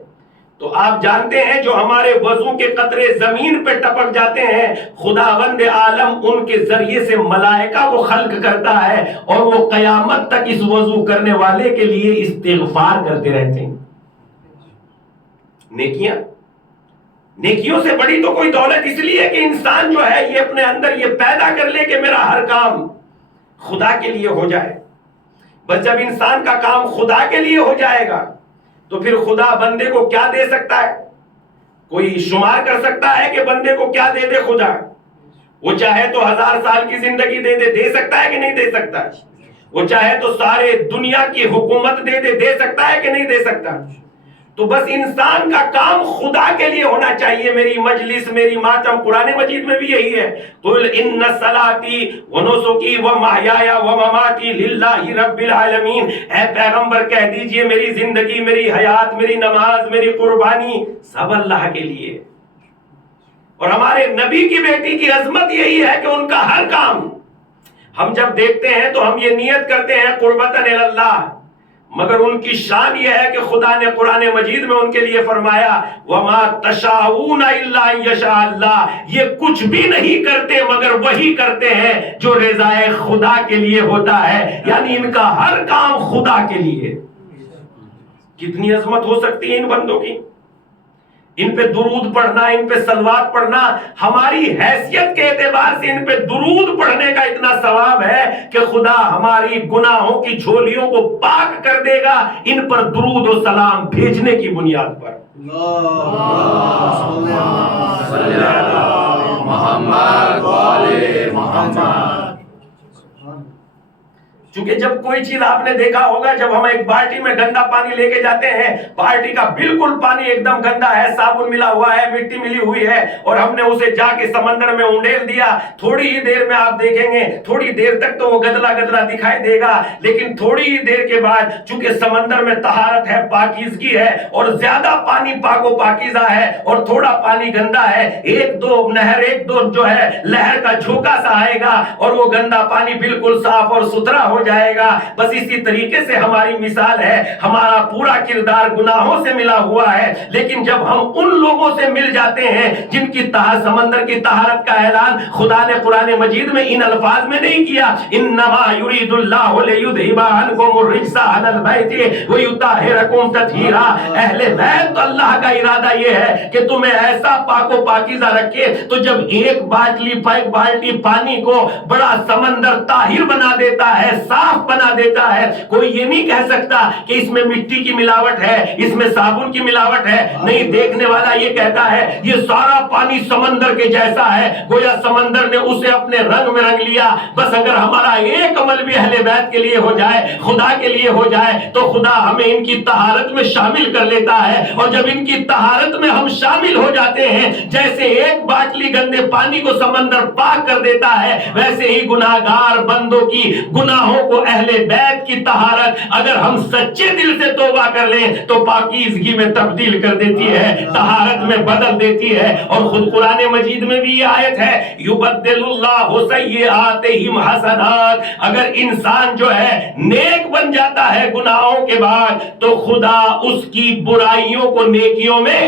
تو آپ جانتے ہیں جو ہمارے وضو کے قطرے زمین پہ ٹپک جاتے ہیں خداوند عالم ان کے ذریعے سے ملائکہ کو خلق کرتا ہے اور وہ قیامت تک اس وضو کرنے والے کے لیے استغفار کرتے رہتے ہیں. نیکیوں سے بڑی تو کوئی دولت اس لیے کہ انسان جو ہے یہ اپنے اندر یہ پیدا کر لے کہ میرا ہر کام خدا کے لیے ہو جائے. بس جب انسان کا کام خدا کے لیے ہو جائے گا تو پھر خدا بندے کو کیا دے سکتا ہے؟ کوئی شمار کر سکتا ہے کہ بندے کو کیا دے دے خدا؟ وہ چاہے تو 1000 سال کی زندگی دے سکتا ہے کہ نہیں دے سکتا؟ وہ چاہے تو سارے دنیا کی حکومت دے سکتا ہے کہ نہیں دے سکتا؟ تو بس انسان کا کام خدا کے لیے ہونا چاہیے. میری مجلس، میری ماتم، قرآن مجید میں بھی یہی ہے، قل ان صلاتی ونسکی ومحیایا ومماتی للہ رب العالمین. اے پیغمبر کہہ دیجئے میری زندگی، میری حیات، میری نماز، میری قربانی سب اللہ کے لیے. اور ہمارے نبی کی بیٹی کی عظمت یہی ہے کہ ان کا ہر کام ہم جب دیکھتے ہیں تو ہم یہ نیت کرتے ہیں قربتاً اللہ، مگر ان کی شان یہ ہے کہ خدا نے قرآن مجید میں ان کے لیے فرمایا وَمَا تَشَاءُونَ إِلَّا أَن يَشَاءَ اللَّهُ. یہ کچھ بھی نہیں کرتے مگر وہی کرتے ہیں جو رضائے خدا کے لیے ہوتا ہے. یعنی ان کا ہر کام خدا کے لیے. کتنی عظمت ہو سکتی ہے ان بندوں کی. ان پہ درود پڑھنا، ان پہ صلوات پڑھنا، ہماری حیثیت کے اعتبار سے ان پہ درود پڑھنے کا اتنا ثواب ہے کہ خدا ہماری گناہوں کی جھولیوں کو پاک کر دے گا ان پر درود و سلام بھیجنے کی بنیاد پر. صلی اللہ محمد وآلِ محمد. چونکہ جب کوئی چیز آپ نے دیکھا ہوگا، جب ہم ایک بالٹی میں گندا پانی لے کے جاتے ہیں، بالٹی کا بالکل پانی ایک دم گندا ہے، صابن ملا ہوا ہے، مٹی ملی ہوئی ہے، اور ہم نے اسے جا کے سمندر میں انڈیل دیا، تھوڑی ہی دیر میں آپ دیکھیں گے، تھوڑی دیر تک تو وہ گدلا گدلا دکھائی دے گا، لیکن تھوڑی ہی دیر کے بعد چونکہ سمندر میں طہارت ہے، پاکیزگی ہے، اور زیادہ پانی پاک و پاکیزہ ہے اور تھوڑا پانی گندا ہے، ایک دو نہر، ایک دو جو ہے لہر کا جھونکا سا آئے گا اور وہ گندا پانی بالکل صاف اور ستھرا ہو جائے گا. بس اسی طریقے سے ہماری مثال ہے، ہمارا پورا کردار گناہوں سے ملا ہوا ہے، لیکن جب ہم ان لوگوں سے مل جاتے ہیں جن کی سمندر کی طہارت کا اعلان خدا نے قرآن مجید میں ان الفاظ میں نہیں کیا، انما یرید اللہ لیذھب عنکم الرجس اہل البیت ویطہرکم تطہیرا. اہل بیت تو اللہ کا ارادہ یہ ہے کہ تمہیں ایسا پاک و پاکیزہ رکھے. تو جب ایک بالٹی پانی کو بڑا سمندر طاہر بنا دیتا ہے، صاف بنا دیتا ہے، کوئی یہ نہیں کہہ سکتا کہ اس میں مٹی کی ملاوٹ ہے، اس میں صابن کی ملاوٹ ہے. نہیں، دیکھنے والا یہ کہتا ہے یہ سارا پانی سمندر کے جیسا ہے، گویا سمندر نے اسے اپنے رنگ میں رنگ لیا. بس اگر ہمارا ایک عمل بھی اہل بیت کے لیے ہو جائے، خدا کے لیے ہو جائے، تو خدا ہمیں ان کی طہارت میں شامل کر لیتا ہے. اور جب ان کی طہارت میں ہم شامل ہو جاتے ہیں، جیسے ایک باٹلی گندے پانی کو سمندر پاک کر دیتا ہے، ویسے ہی گناہگار بندوں کی گناہوں کو اہل بیت کی طہارت اگر ہم سچے دل سے توبہ کر لیں تو پاکیزگی میں تبدیل کر دیتی ہے، طہارت میں بدل دیتی ہے. اور خود قرآن مجید میں بھی یہ آیت ہے یبدل اللہ سیئاتہم حسنات. اگر انسان جو ہے نیک بن جاتا ہے گناہوں کے بعد تو خدا اس کی برائیوں کو نیکیوں میں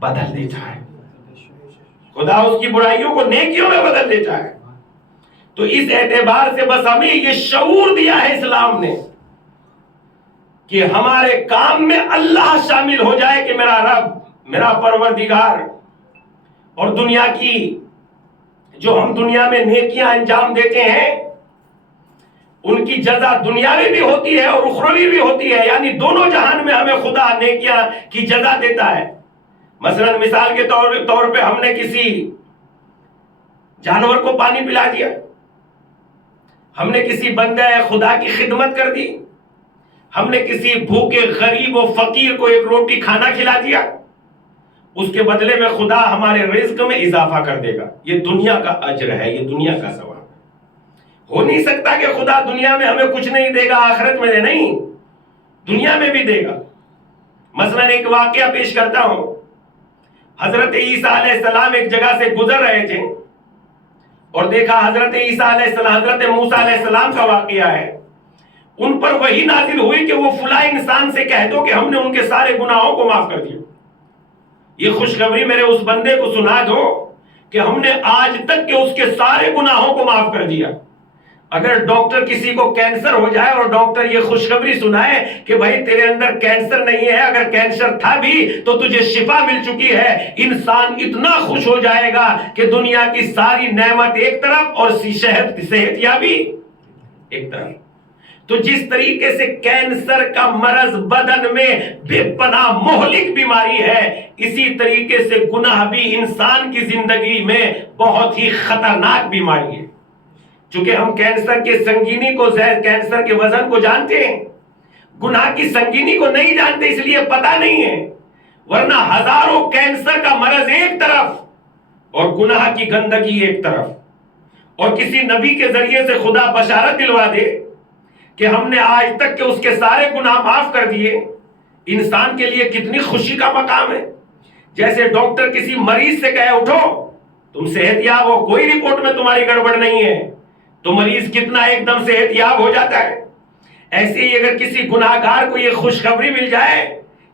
بدل دیتا ہے. خدا اس کی برائیوں کو نیکیوں میں بدل دیتا ہے. تو اس اعتبار سے بس ہمیں یہ شعور دیا ہے اسلام نے کہ ہمارے کام میں اللہ شامل ہو جائے کہ میرا رب، میرا پروردگار. اور دنیا کی جو ہم دنیا میں نیکیاں انجام دیتے ہیں ان کی جزا دنیاوی بھی ہوتی ہے اور اخروی بھی ہوتی ہے، یعنی دونوں جہان میں ہمیں خدا نیکیاں کی جزا دیتا ہے. مثلا مثال کے طور پہ ہم نے کسی جانور کو پانی پلا دیا، ہم نے کسی بندے خدا کی خدمت کر دی، ہم نے کسی بھوکے غریب و فقیر کو ایک روٹی کھانا کھلا دیا، اس کے بدلے میں خدا ہمارے رزق میں اضافہ کر دے گا. یہ دنیا کا اجر ہے، یہ دنیا کا ثواب ہے. ہو نہیں سکتا کہ خدا دنیا میں ہمیں کچھ نہیں دے گا آخرت میں دے، نہیں، دنیا میں بھی دے گا. مثلا ایک واقعہ پیش کرتا ہوں. حضرت عیسیٰ علیہ السلام ایک جگہ سے گزر رہے تھے اور دیکھا حضرت عیسیٰ علیہ السلام، حضرت موسیٰ علیہ السلام کا واقعہ ہے. ان پر وحی نازل ہوئی کہ وہ فلاں انسان سے کہہ دو کہ ہم نے ان کے سارے گناہوں کو معاف کر دیا. یہ خوشخبری میرے اس بندے کو سنا دو کہ ہم نے آج تک کے اس کے سارے گناہوں کو معاف کر دیا. اگر ڈاکٹر کسی کو کینسر ہو جائے اور ڈاکٹر یہ خوشخبری سنائے کہ بھائی تیرے اندر کینسر نہیں ہے، اگر کینسر تھا بھی تو تجھے شفا مل چکی ہے، انسان اتنا خوش ہو جائے گا کہ دنیا کی ساری نعمت ایک طرف اور صحت یابی ایک طرف. تو جس طریقے سے کینسر کا مرض بدن میں بے پناہ مہلک بیماری ہے، اسی طریقے سے گناہ بھی انسان کی زندگی میں بہت ہی خطرناک بیماری ہے۔ چونکہ ہم کینسر کے سنگینی کو، کینسر کے وزن کو جانتے ہیں، گناہ کی سنگینی کو نہیں جانتے، اس لیے پتہ نہیں ہے، ورنہ ہزاروں کینسر کا مرض ایک طرف اور گناہ کی گندگی ایک طرف، اور کسی نبی کے ذریعے سے خدا بشارت دلوا دے کہ ہم نے آج تک کے اس کے سارے گناہ معاف کر دیے، انسان کے لیے کتنی خوشی کا مقام ہے۔ جیسے ڈاکٹر کسی مریض سے کہے اٹھو تم صحت یاب ہو، کوئی رپورٹ میں تمہاری گڑبڑ نہیں ہے، تو مریض کتنا ایک دم صحت یاب ہو جاتا ہے۔ ایسے ہی اگر کسی گناہگار کو یہ خوشخبری مل جائے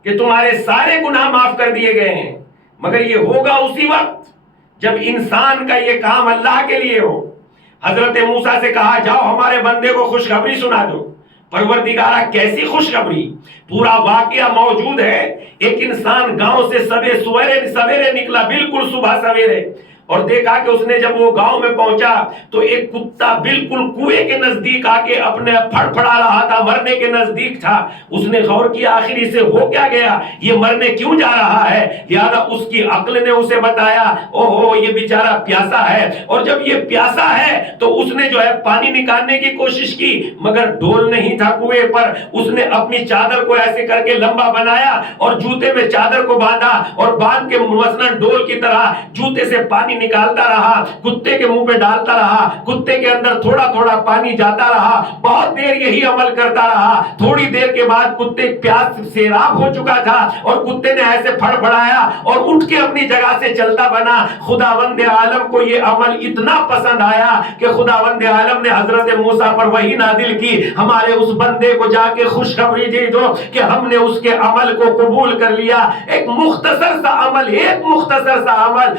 کہ تمہارے سارے گناہ معاف کر دیے گئے ہیں، مگر یہ ہوگا اسی وقت جب انسان کا یہ کام اللہ کے لیے ہو۔ حضرت موسیٰ سے کہا جاؤ ہمارے بندے کو خوشخبری سنا دو۔ پروردگارہ کیسی خوشخبری، پورا واقعہ موجود ہے۔ ایک انسان گاؤں سے سویرے نکلا، بالکل صبح سویرے، اور دیکھا کہ اس نے جب وہ گاؤں میں پہنچا تو ایک کتا بالکل کنویں کے نزدیک آ کے اپنے پھڑپھڑا رہا تھا، مرنے کے نزدیک تھا۔ اس نے غور کیا آخر اسے ہو کیا گیا، یہ مرنے کیوں جا رہا ہے؟ لہذا اس کی عقل نے اسے بتایا اوہو یہ بیچارہ پیاسا ہے، اور جب یہ پیاسا ہے تو اس نے جو ہے پانی نکالنے کی کوشش کی، مگر ڈول نہیں تھا کنویں پر۔ اس نے اپنی چادر کو ایسے کر کے لمبا بنایا اور جوتے میں چادر کو باندھا، اور باندھ کے مثلاً ڈول کی طرح جوتے سے پانی نکالتا رہا، کتے کے منہ پہ ڈالتا رہا، کتے کے اندر تھوڑا تھوڑا پانی جاتا رہا، بہت دیر یہی عمل کرتا رہا۔ تھوڑی دیر کے بعد کتے پیاس سیراب ہو چکا تھا، اور کتے نے ایسے پھڑپڑایا اور اٹھ کے اپنی جگہ سے چلتا بنا۔ خداوند عالم کو یہ عمل اتنا پسند آیا کہ خداوند عالم نے حضرت موسیٰ پر وحی نازل کی، ہمارے اس بندے کو جا کے خوشخبری دے دو کہ ہم نے اس کے عمل کو قبول کر لیا۔ ایک مختصر سا عمل،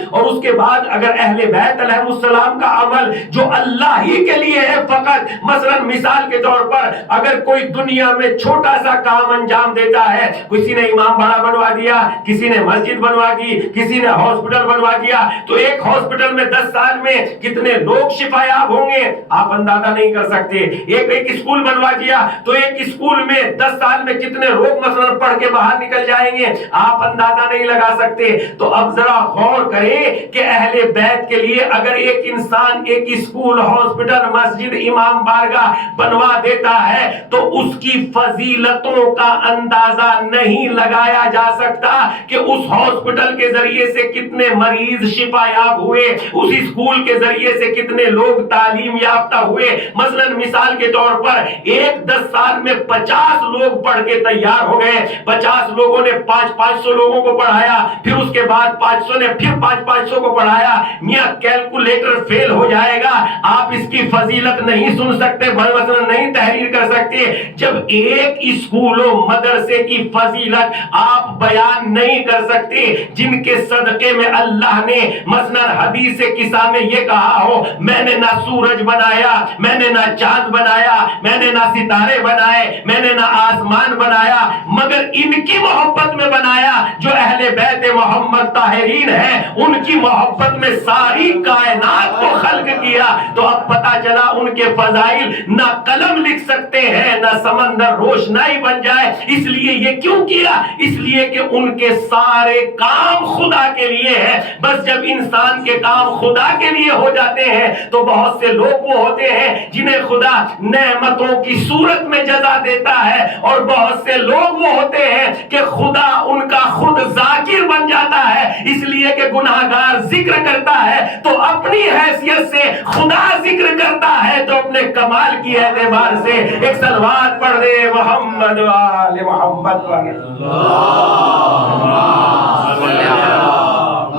اور اس کے بعد اگر اہل بیت علیہ السلام کا عمل جو اللہ ہی کے لیے ہے فقط، مثلا مثال کے طور پر اگر کوئی دنیا میں چھوٹا سا کام انجام دیتا ہے، کسی نے امام باڑہ بنوا دیا، کسی نے مسجد بنوا دی، کسی نے ہاسپٹل بنوا دیا، تو ایک ہاسپٹل میں 10 سال میں کتنے لوگ شفا یاب ہوں گے آپ اندازہ نہیں کر سکتے۔ ایک اسکول بنوا دیا تو ایک اسکول میں 10 سال میں کتنے لوگ مثلا پڑھ کے باہر نکل جائیں گے آپ اندازہ نہیں لگا سکتے۔ تو اب ذرا غور کریں کہ اہل بیت کے لیے اگر ایک انسان ایک اسکول، ہاسپٹل، مسجد، امام بارگاہ بنوا دیتا ہے تو اس کی فضیلتوں کا اندازہ نہیں لگایا جا سکتا کہ اس ہاسپٹل کے ذریعے سے کتنے مریض شفا یاب ہوئے، اس اسکول کے ذریعے سے کتنے لوگ تعلیم یافتہ ہوئے۔ مثلا مثال کے طور پر ایک 10 سال میں 50 لوگ پڑھ کے تیار ہو گئے، 50 لوگوں نے 500 لوگوں کو پڑھایا، پھر اس کے بعد 500 نے پھر 500 کو پڑھایا۔ میاں کیلکولیٹر فیل ہو جائے گا، آپ اس کی فضیلت نہیں سن سکتے، مثلا نہیں تحریر کر سکتے۔ جب ایک اسکول و مدرسے کی فضیلت آپ بیان نہیں کر سکتے جن کے صدقے میں اللہ نے مثلا حدیث قصہ میں یہ کہا ہو میں نے نہ سورج بنایا، میں نے نہ چاند بنایا، میں نے نہ ستارے بنائے، میں نے نہ آسمان بنایا، مگر ان کی محبت میں بنایا جو اہل بیت محمد طاہرین ہیں، ان کی محبت میں ساری کائنات کو خلق کیا۔ تو اب پتا چلا ان کے فضائل نہ قلم لکھ سکتے ہیں نہ سمندر روشنائی بن جائے۔ اس لیے یہ کیوں کیا؟ اس لیے کہ ان کے سارے کام خدا کے لیے ہے۔ بس جب انسان کے کام خدا کے لیے ہو جاتے ہیں تو بہت سے لوگ وہ ہوتے ہیں جنہیں خدا نعمتوں کی صورت میں جزا دیتا ہے، اور بہت سے لوگ وہ ہوتے ہیں کہ خدا ان کا خود ذاکر بن جاتا ہے، اس لیے کہ گناہگار ذکر کرتا ہے تو اپنی حیثیت سے، خدا ذکر کرتا ہے تو اپنے کمال کی اعتبار سے۔ ایک صلوات پڑھ دے محمد و آل محمد پر۔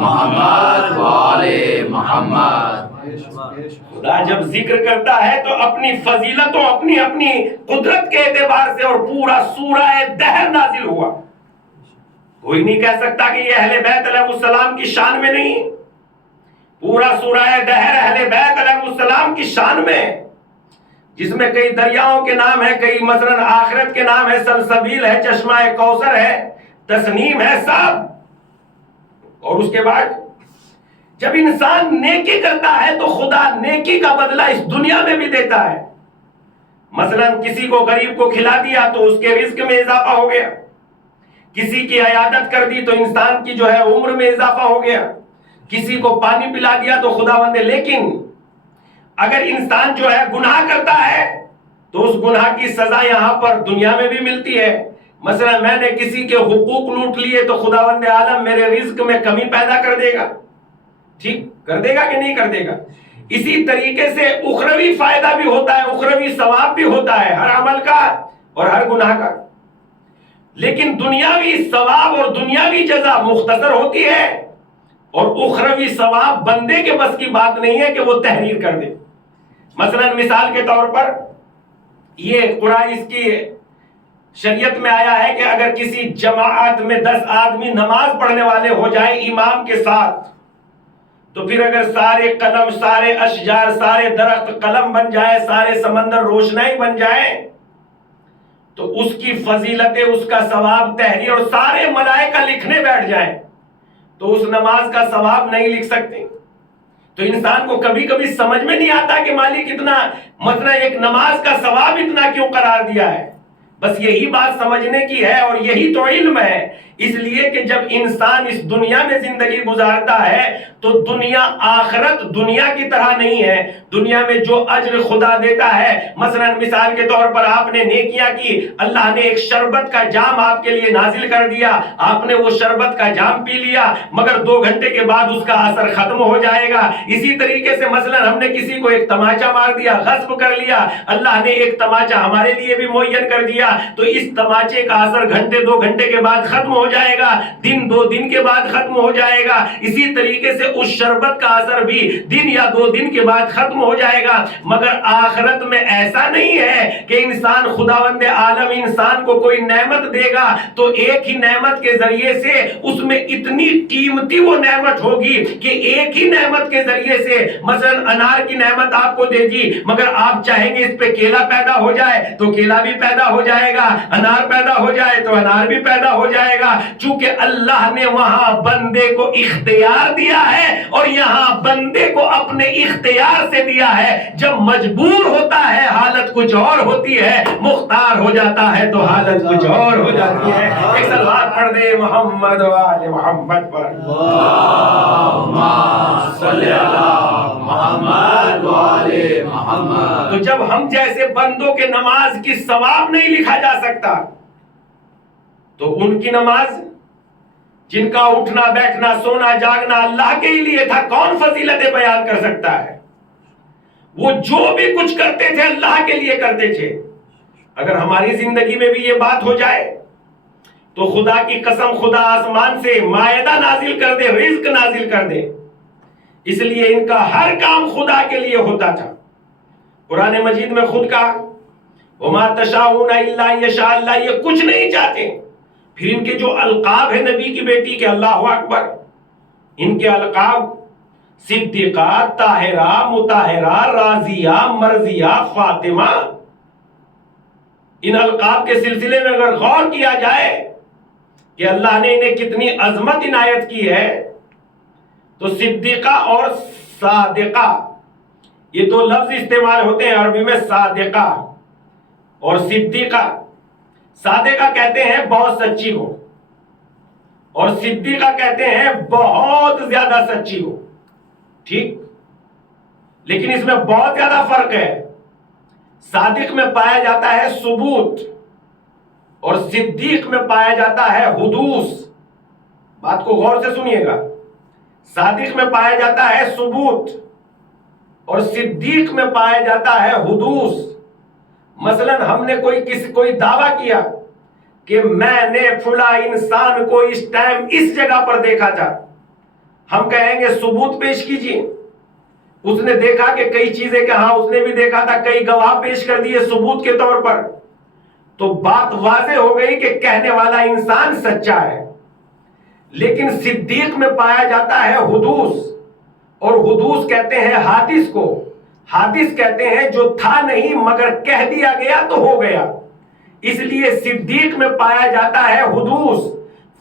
محمد و آل محمد۔ خدا جب ذکر کرتا ہے تو اپنی فضیلتوں، اپنی قدرت کے اعتبار سے، اور پورا سورہ دہر نازل ہوا۔ کوئی نہیں کہہ سکتا کہ یہ اہل بیت علیہ السلام کی شان میں نہیں، پورا سورہ دہر اہل بیت علیہ السلام کی شان میں، جس میں کئی دریاؤں کے نام ہیں، کئی مثلا آخرت کے نام ہے، سلسبیل ہے، چشمہ کوثر ہے، تسنیم ہے، سب۔ اور اس کے بعد جب انسان نیکی کرتا ہے تو خدا نیکی کا بدلہ اس دنیا میں بھی دیتا ہے۔ مثلا کسی کو غریب کو کھلا دیا تو اس کے رزق میں اضافہ ہو گیا، کسی کی عیادت کر دی تو انسان کی جو ہے عمر میں اضافہ ہو گیا، کسی کو پانی پلا دیا تو خداوند نے۔ لیکن اگر انسان جو ہے گناہ کرتا ہے تو اس گناہ کی سزا یہاں پر دنیا میں بھی ملتی ہے۔ مثلا میں نے کسی کے حقوق لوٹ لیے تو خداوند عالم میرے رزق میں کمی پیدا کر دے گا، ٹھیک کر دے گا کہ نہیں کر دے گا؟ اسی طریقے سے اخروی فائدہ بھی ہوتا ہے، اخروی ثواب بھی ہوتا ہے ہر عمل کا اور ہر گناہ کا، لیکن دنیاوی ثواب اور دنیاوی جزا مختصر ہوتی ہے، اور اخروی ثواب بندے کے بس کی بات نہیں ہے کہ وہ تحریر کر دے۔ مثلا مثال کے طور پر یہ قرآن اس کی شریعت میں آیا ہے کہ اگر کسی جماعت میں 10 آدمی نماز پڑھنے والے ہو جائیں امام کے ساتھ، تو پھر اگر سارے قلم، سارے اشجار، سارے درخت قلم بن جائے، سارے سمندر روشنائی بن جائیں، تو اس کی فضیلتیں، اس کا ثواب تحریر، اور سارے ملائکہ لکھنے بیٹھ جائیں تو اس نماز کا ثواب نہیں لکھ سکتے۔ تو انسان کو کبھی کبھی سمجھ میں نہیں آتا کہ مالک اتنا، مثلا ایک نماز کا ثواب اتنا کیوں قرار دیا ہے۔ بس یہی بات سمجھنے کی ہے، اور یہی تو علم ہے۔ اس لیے کہ جب انسان اس دنیا میں زندگی گزارتا ہے تو دنیا آخرت دنیا کی طرح نہیں ہے۔ دنیا میں جو اجر خدا دیتا ہے، مثلا مثال کے طور پر آپ نے نیکیاں کی، اللہ نے ایک شربت کا جام آپ کے لیے نازل کر دیا، آپ نے وہ شربت کا جام پی لیا، مگر 2 گھنٹے کے بعد اس کا اثر ختم ہو جائے گا۔ اسی طریقے سے مثلا ہم نے کسی کو ایک تماچا مار دیا، غصب کر لیا، اللہ نے ایک تماچا ہمارے لیے بھی معین کر دیا، تو اس تماچے کا اثر گھنٹے 2 گھنٹے کے بعد ختم ہو جائے گا، دن 2 دن کے بعد ختم ہو جائے گا۔ اسی طریقے سے اس شربت کا اثر بھی دن یا 2 دن کے بعد ختم ہو جائے گا۔ مگر آخرت میں ایسا نہیں ہے کہ انسان، خداوند عالم انسان کو کوئی نعمت دے گا تو ایک ہی نعمت کے ذریعے سے اس میں اتنی قیمتی وہ نعمت ہوگی کہ ایک ہی نعمت کے ذریعے سے، مثلا انار کی نعمت آپ کو دے دی، مگر آپ چاہیں گے اس پہ کیلا پیدا ہو جائے تو کیلا بھی پیدا ہو جائے گا، انار پیدا ہو جائے تو انار بھی پیدا ہو جائے گا، چونکہ اللہ نے وہاں بندے کو اختیار دیا ہے اور یہاں بندے کو اپنے اختیار سے دیا ہے۔ جب مجبور ہوتا ہے حالت کچھ اور ہوتی ہے، مختار ہو جاتا ہے تو حالت کچھ اور ہو جاتی ہے۔ ایک صلوات پڑھ دے محمد و آل محمد پر۔ اللہم صلی علی محمد و آل محمد۔ تو جب ہم جیسے بندوں کے نماز کی ثواب نہیں لکھا جا سکتا تو ان کی نماز، جن کا اٹھنا بیٹھنا سونا جاگنا اللہ کے ہی لیے تھا، کون فضیلتیں بیان کر سکتا ہے؟ وہ جو بھی کچھ کرتے تھے اللہ کے لیے کرتے تھے۔ اگر ہماری زندگی میں بھی یہ بات ہو جائے تو خدا کی قسم خدا آسمان سے مائدہ نازل کر دے، رزق نازل کر دے۔ اس لیے ان کا ہر کام خدا کے لیے ہوتا تھا۔ قرآن مجید میں خود کہا وَمَا تَشَاءُونَ إِلَّا أَن يَشَاءَ اللَّهُ، یہ کچھ نہیں چاہتے۔ پھر ان کے جو القاب ہے نبی کی بیٹی کے، اللہ اکبر، ان کے القاب صدیقہ، طاہرہ، مطہرہ، راضیہ، مرضیہ، فاطمہ، ان القاب کے سلسلے میں اگر غور کیا جائے کہ اللہ نے انہیں کتنی عظمت عنایت کی ہے، تو صدیقہ اور صادقہ، یہ 2 لفظ استعمال ہوتے ہیں عربی میں، صادقہ اور صدیقہ۔ صادقہ کہتے ہیں بہت سچی ہو، اور صدیقہ کہتے ہیں بہت زیادہ سچی ہو، ٹھیک؟ لیکن اس میں بہت زیادہ فرق ہے۔ صادق میں پایا جاتا ہے ثبوت، اور صدیق میں پایا جاتا ہے حدوث۔ بات کو غور سے سنیے گا، صادق میں پایا جاتا ہے ثبوت اور صدیق میں پایا جاتا ہے حدوث۔ مثلا ہم نے کوئی دعویٰ کیا کہ میں نے فلاں انسان کو اس ٹائم اس جگہ پر دیکھا تھا، ہم کہیں گے ثبوت پیش کیجیے۔ اس نے دیکھا کہ کئی چیزیں کہ ہاں اس نے بھی دیکھا تھا، کئی گواہ پیش کر دیے ثبوت کے طور پر، تو بات واضح ہو گئی کہ کہنے والا انسان سچا ہے۔ لیکن صدیق میں پایا جاتا ہے حدوث، اور حدوث کہتے ہیں حادث کو، حادث کہتے ہیں جو تھا نہیں مگر کہہ دیا گیا تو ہو گیا، اس لیے صدیق میں پایا جاتا ہے حدوث۔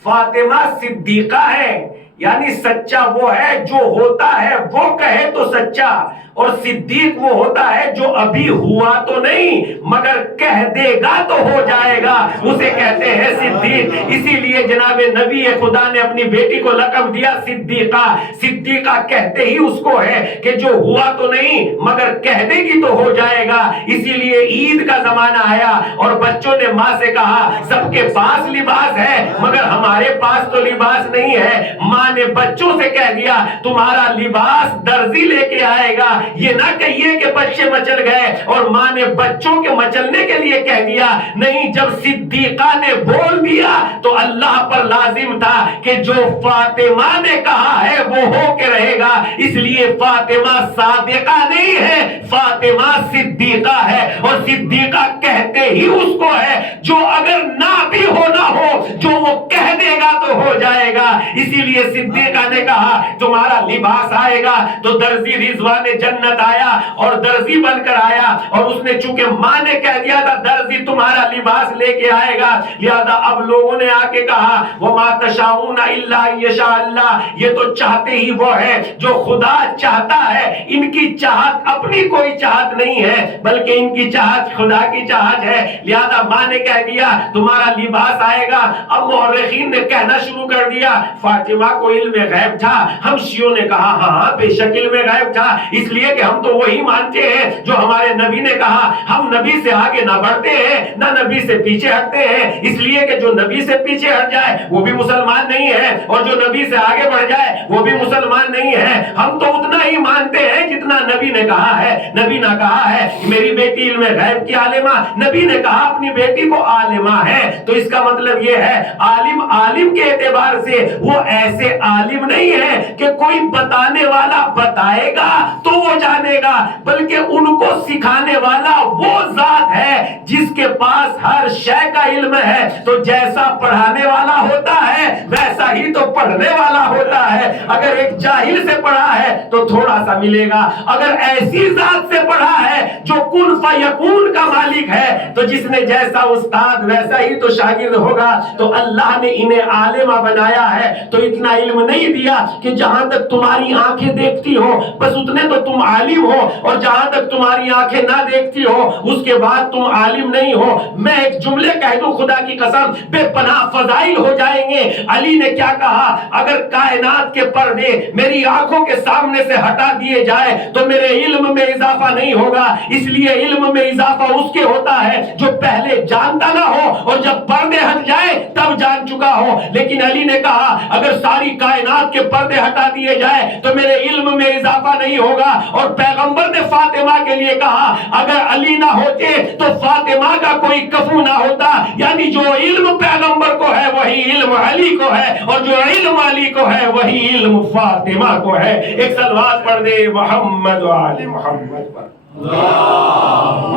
فاطمہ صدیقہ ہے، یعنی سچا وہ ہے جو ہوتا ہے وہ کہے تو سچا، اور صدیق وہ ہوتا ہے جو ابھی ہوا تو نہیں مگر کہہ دے گا تو ہو جائے گا، اسے کہتے ہیں صدیق۔ اسی لیے جناب نبی خدا نے اپنی بیٹی کو لقب دیا صدیقہ۔ صدیقہ کہتے ہی اس کو ہے کہ جو ہوا تو نہیں مگر کہہ دے گی تو ہو جائے گا۔ اسی لیے عید کا زمانہ آیا اور بچوں نے ماں سے کہا سب کے پاس لباس ہے مگر ہمارے پاس تو لباس نہیں ہے۔ ماں نے بچوں سے کہہ دیا تمہارا لباس درزی لے کے آئے گا، یہ نہ کہیے کہ بچے مچل گئے۔ اور ماں نے بچوں کے مچلنے کے لیے کہہ دیا نہیں، جب صدیقہ نے بول دیا تو اللہ پر لازم تھا کہ جو فاطمہ نے کہا ہے وہ ہو کے رہے گا۔ اس لیے فاطمہ صادقہ نہیں ہے، فاطمہ صدیقہ ہے، اور صدیقہ کہتے ہی اس کو ہے جو اگر نہ بھی ہونا ہو جو وہ کہہ دے گا تو ہو جائے گا۔ اسی لیے صدیقہ نے کہا تمہارا لباس آئے گا، تو درزی رضوان جنت آیا اور درزی بن کر آیا، اور اس نے چونکہ ماں نے کہہ دیا تھا درزی تمہارا لباس لے کے آئے گا، لہذا اب لوگوں نے آ کے کہا وما تشاؤون الا ان یشاء اللہ، یہ تو چاہتے ہی وہ ہے جو خدا چاہتا ہے، ان کی چاہت اپنی کوئی چاہت نہیں ہے بلکہ ان کی چاہت خدا کی چاہت ہے۔ لہذا ماں نے کہہ دیا تمہارا لباس آئے گا۔ اب مورخین نے کہنا شروع کر دیا فاطمہ کو علم غیب تھا۔ ہم شیعوں نے کہا ہاں بے شک علم غیب تھا، اس لیے کہ ہم تو وہی مانتے ہیں جو ہمارے نبی نے کہا، ہم نبی سے آگے نہ بڑھتے ہیں نہ نبی سے پیچھے ہٹتے ہیں، اس لیے کہ جو نبی سے پیچھے ہٹ جائے وہ بھی مسلمان نہیں ہے، اور جو نبی سے آگے بڑھ جائے وہ بھی مسلمان نہیں ہے۔ ہم تو اتنا ہی مانتے ہیں جتنا نبی نے کہا ہے۔ نبی نے کہا ہے میری بیٹی علم غیب کی عالمہ، نبی نے کہا اپنی بیٹی کو عالمہ ہے، تو اس کا مطلب یہ ہے عالم کے اعتبار سے وہ ایسے عالم نہیں ہے کہ کوئی بتانے والا بتائے گا تو وہ جانے گا، بلکہ ان کو سکھانے والا وہ ذات ہے جس کے پاس ہر شے کا علم ہے۔ تو جیسا پڑھانے والا ہوتا ہے ویسا ہی تو پڑھنے والا ہوتا ہے۔ اگر ایک جاہل سے پڑھا ہے تو تھوڑا سا ملے گا، اگر ایسی ذات سے پڑھا ہے جو کن فیکون کا مالک ہے تو جس نے جیسا استاد ویسا ہی تو شاگرد ہوگا۔ تو اللہ نے انہیں عالمہ بنایا ہے تو اتنا علم نہیں دیا کہ جہاں تک تمہاری آنکھیں دیکھتی ہو بس اتنے تو تم عالم ہو، اور جہاں تک تمہاری آنکھیں نہ دیکھتی ہو اس کے بعد تم عالم نہیں ہو۔ میں ایک جملے کہہ دوں خدا کی قسم بے پناہ فضائل ہو جائیں گے۔ علی نے کیا کہا اگر کائنات کے پردے میری آنکھوں کے سامنے سے ہٹا دیے جائے تو میرے علم میں اضافہ نہیں ہوگا، اس لیے علم میں اضافہ اس کے ہوتا ہے جو پہلے جانتا نہ ہو اور جب پردے ہٹ جائے تب جان چکا ہو۔ لیکن علی نے کہا اگر ساری کائنات کے پردے ہٹا دیے جائے تو میرے علم میں اضافہ نہیں ہوگا، اور پیغمبر نے فاطمہ کے لیے کہا اگر علی نہ ہوتے تو فاطمہ کا کوئی کفو نہ ہوتا، یعنی جو علم پیغمبر کو ہے وہی علم علی کو ہے، اور جو علم علی کو ہے وہی علم فاطمہ کو ہے۔ ایک صلوات پڑھ دے محمد و آل محمد پر۔ اللہم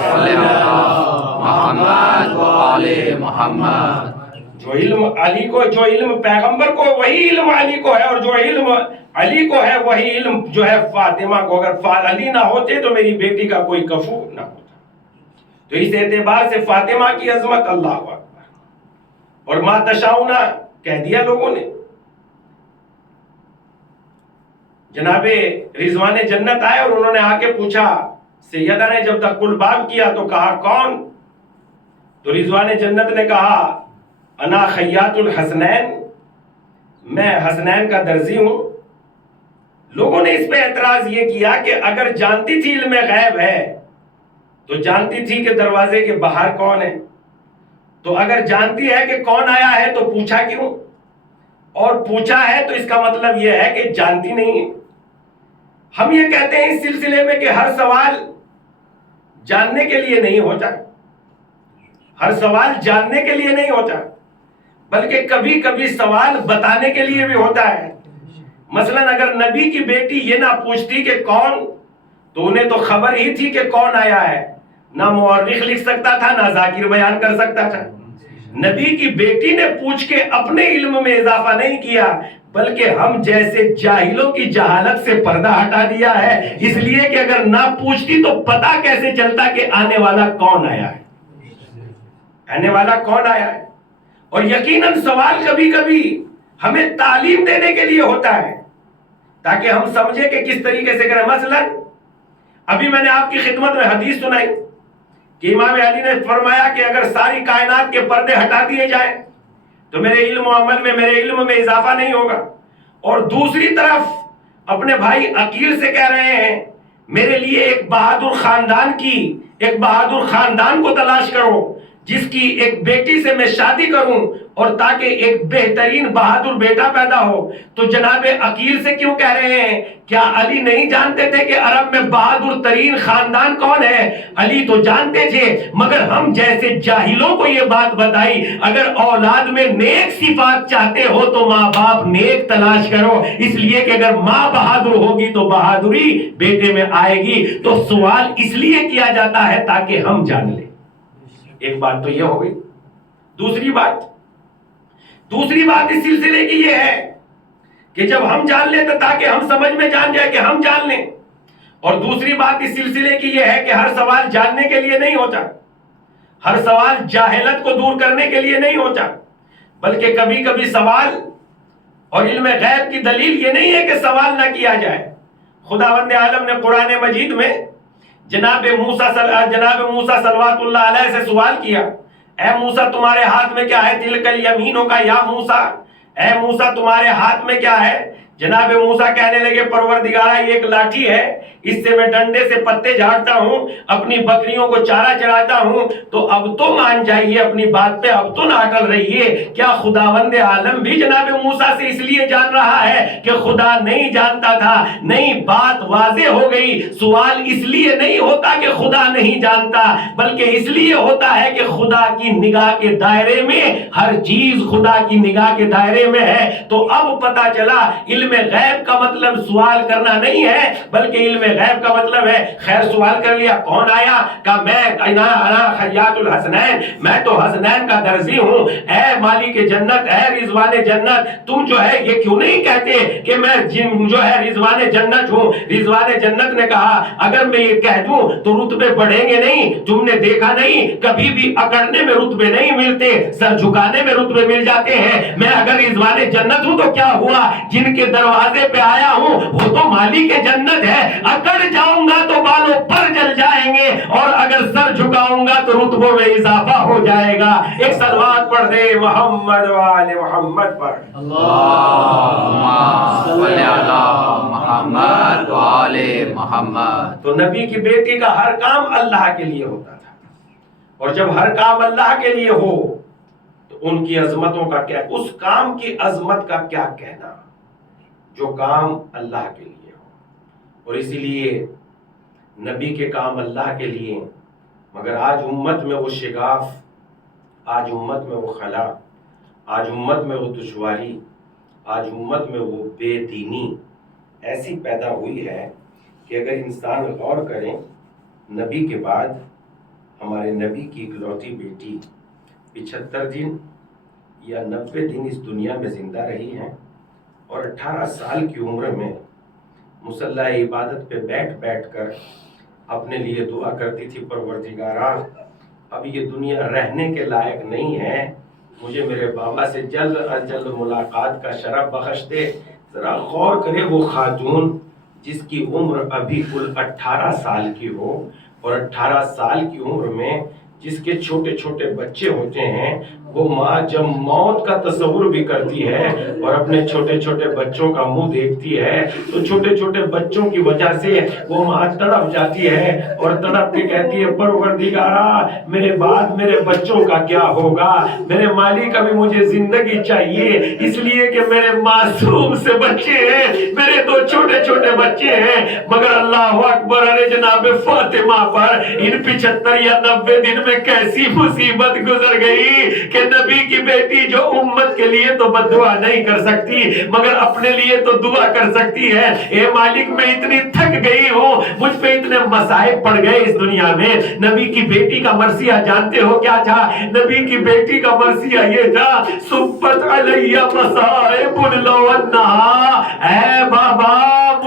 صلی علی محمد و آل محمد۔ جو علم علی کو، جو علم پیغمبر کو وہی علم علی کو ہے، اور جو علم علی کو ہے وہی علم جو ہے فاطمہ کو۔ اگر علی نہ ہوتے تو میری بیٹی کا کوئی کفو نہ ہوتا۔ تو اس اعتبار سے فاطمہ کی عظمت اللہ اکبر۔ اور ما تشاؤنا کہہ دیا لوگوں نے۔ جناب رضوان جنت آئے اور انہوں نے آ کے پوچھا، سیدہ نے جب تک الباب کیا تو کہا کون؟ تو رضوان جنت نے کہا انا خیاط الحسنین، میں حسنین کا درزی ہوں۔ لوگوں نے اس پہ اعتراض یہ کیا کہ اگر جانتی تھی علم غیب ہے تو جانتی تھی کہ دروازے کے باہر کون ہے، تو اگر جانتی ہے کہ کون آیا ہے تو پوچھا کیوں؟ اور پوچھا ہے تو اس کا مطلب یہ ہے کہ جانتی نہیں ہے۔ ہم یہ کہتے ہیں اس سلسلے میں کہ ہر سوال جاننے کے لیے نہیں ہوتا، ہر سوال جاننے کے لیے نہیں ہوتا، بلکہ کبھی کبھی سوال بتانے کے لیے بھی ہوتا ہے۔ مثلا اگر نبی کی بیٹی یہ نہ پوچھتی کہ کون، تو انہیں تو خبر ہی تھی کہ کون آیا ہے، نہ مورخ لکھ سکتا تھا نہ ذاکر بیان کر سکتا تھا۔ نبی کی بیٹی نے پوچھ کے اپنے علم میں اضافہ نہیں کیا، بلکہ ہم جیسے جاہلوں کی جہالت سے پردہ ہٹا دیا ہے، اس لیے کہ اگر نہ پوچھتی تو پتہ کیسے چلتا کہ آنے والا کون آیا ہے، آنے والا کون آیا ہے۔ اور یقیناً سوال کبھی کبھی ہمیں تعلیم دینے کے لیے ہوتا ہے تاکہ ہم سمجھیں کہ کس طریقے سے کریں. مثلا ابھی میں نے آپ کی خدمت میں حدیث سنائی کہ امام علی نے فرمایا کہ اگر ساری کائنات کے پردے ہٹا دیے جائیں تو میرے علم و عمل میں، میرے علم میں اضافہ نہیں ہوگا. اور دوسری طرف اپنے بھائی عقیل سے کہہ رہے ہیں میرے لیے ایک بہادر خاندان کو تلاش کرو جس کی ایک بیٹی سے میں شادی کروں اور تاکہ ایک بہترین بہادر بیٹا پیدا ہو. تو جناب عقیل سے کیوں کہہ رہے ہیں؟ کیا علی نہیں جانتے تھے کہ عرب میں بہادر ترین خاندان کون ہے؟ علی تو جانتے تھے، مگر ہم جیسے جاہلوں کو یہ بات بتائی اگر اولاد میں نیک صفات چاہتے ہو تو ماں باپ نیک تلاش کرو، اس لیے کہ اگر ماں بہادر ہوگی تو بہادری بیٹے میں آئے گی. تو سوال اس لیے کیا جاتا ہے تاکہ ہم جان لیں. ایک بات تو یہ ہو گئی. دوسری بات اس سلسلے کی یہ ہے کہ جب ہم جان لیں تو تاکہ ہم سمجھ میں جان جائے کہ ہم جان لیں. اور دوسری بات اس سلسلے کی یہ ہے کہ ہر سوال جاننے کے لیے نہیں ہوتا، ہر سوال جاہلت کو دور کرنے کے لیے نہیں ہوتا، بلکہ کبھی کبھی سوال اور علم غیب کی دلیل یہ نہیں ہے کہ سوال نہ کیا جائے. خداوند عالم نے قرآن مجید میں جناب موسیٰ صلوات اللہ علیہ سے سوال کیا، اے موسیٰ تمہارے ہاتھ میں کیا ہے؟ تلک الیمینوں کا یا موسیٰ، اے موسیٰ تمہارے ہاتھ میں کیا ہے؟ جناب موسیٰ کہنے لگے پروردگارا یہ ایک لاٹھی ہے، اس سے میں ڈنڈے سے پتے جھاڑتا ہوں، اپنی بکریوں کو چارہ چراتا ہوں. تو اب تو مان جائیے اپنی بات پہ، اب تو نہ اٹل رہیے. کیا خداوند عالم بھی جناب موسیٰ سے اس لیے جان رہا ہے کہ خدا نہیں جانتا تھا؟ نہیں، بات واضح ہو گئی. سوال اس لیے نہیں ہوتا کہ خدا نہیں جانتا، بلکہ اس لیے ہوتا ہے کہ خدا کی نگاہ کے دائرے میں ہر چیز خدا کی نگاہ کے دائرے میں ہے. تو اب پتا چلا علم غیب کا مطلب سوال کرنا نہیں ہے، بلکہ علم غیب کا مطلب ہے خیر سوال کر لیا. کون آیا؟ کہا میں انا خیاط الحسنین، میں تو حسنین کا درزی ہوں. اے مالک جنت، اے رضوان جنت، تم جو ہے یہ کیوں نہیں کہتے کہ میں جو ہے رضوان جنت ہوں؟ رضوان جنت نے کہا اگر میں یہ کہہ دوں تو رتبے بڑھیں گے نہیں. تم نے دیکھا نہیں کبھی بھی اکڑنے میں رتبے نہیں ملتے، سر جھکانے میں رتبے مل جاتے ہیں. میں اگر رضوان جنت ہوں تو کیا ہوا؟ جن کے دروازے پہ آیا ہوں وہ تو مالک جنت ہے. اکڑ جاؤں گا تو بالوں پر جل جائیں گے، اور اگر سر جھکاؤں گا تو رتبوں میں اضافہ ہو جائے گا. ایک صلوات پڑھ دے محمد وآل محمد پر. اللہم صلی علی محمد وآل محمد. تو نبی کی بیٹی کا ہر کام اللہ کے لیے ہوتا تھا، اور جب ہر کام اللہ کے لیے ہو تو ان کی عظمتوں کا کیا، اس کام کی عظمت کا کیا کہنا جو کام اللہ کے لیے ہو. اور اسی لیے نبی کے کام اللہ کے لیے، مگر آج امت میں وہ شگاف، آج امت میں وہ خلا، آج امت میں وہ دشواری، آج امت میں وہ بے دینی ایسی پیدا ہوئی ہے کہ اگر انسان غور کریں، نبی کے بعد ہمارے نبی کی اکلوتی بیٹی 75 دن یا 90 دن اس دنیا میں زندہ رہی ہیں، اور 18 سال کی عمر میں مصلی عبادت پہ بیٹھ کر اپنے لیے دعا کرتی تھی پروردگارا اب یہ دنیا رہنے کے لائق نہیں ہے، مجھے میرے بابا سے جلد از جلد ملاقات کا شرف بخش دے. ذرا غور کرے وہ خاتون جس کی عمر ابھی کل 18 سال کی ہو، اور 18 سال کی عمر میں جس کے چھوٹے چھوٹے بچے ہوتے ہیں، وہ ماں جب موت کا تصور بھی کرتی ہے اور اپنے چھوٹے چھوٹے بچوں کا منہ دیکھتی ہے تو چھوٹے چھوٹے بچوں کی وجہ سے وہ ماں تڑپ جاتی ہے اور تڑپ کے کہتی ہے پروردگارا میرے بعد میرے بچوں کا کیا ہوگا؟ میرے مالک ابھی مجھے زندگی چاہیے، اس لیے کہ میرے معصوم سے بچے ہیں، میرے دو چھوٹے چھوٹے بچے ہیں. مگر اللہ اکبر، ارے جناب فاطمہ پر ان 75 یا 90 دن میں کیسی مصیبت گزر گئی کہ نبی کی بیٹی جو امت کے لیے تو بد دعا نہیں کر سکتی مگر اپنے لیے تو دعا کر سکتی ہے. اے مالک میں اتنی تھک گئی ہوں، مجھ پہ اتنے مصائب پڑ گئے اس دنیا میں. نبی کی بیٹی کا مرثیہ جانتے ہو کیا تھا؟ نبی کی بیٹی کا مرثیہ یہ تھا صبت علیہ مصائب لو انہا، اے بابا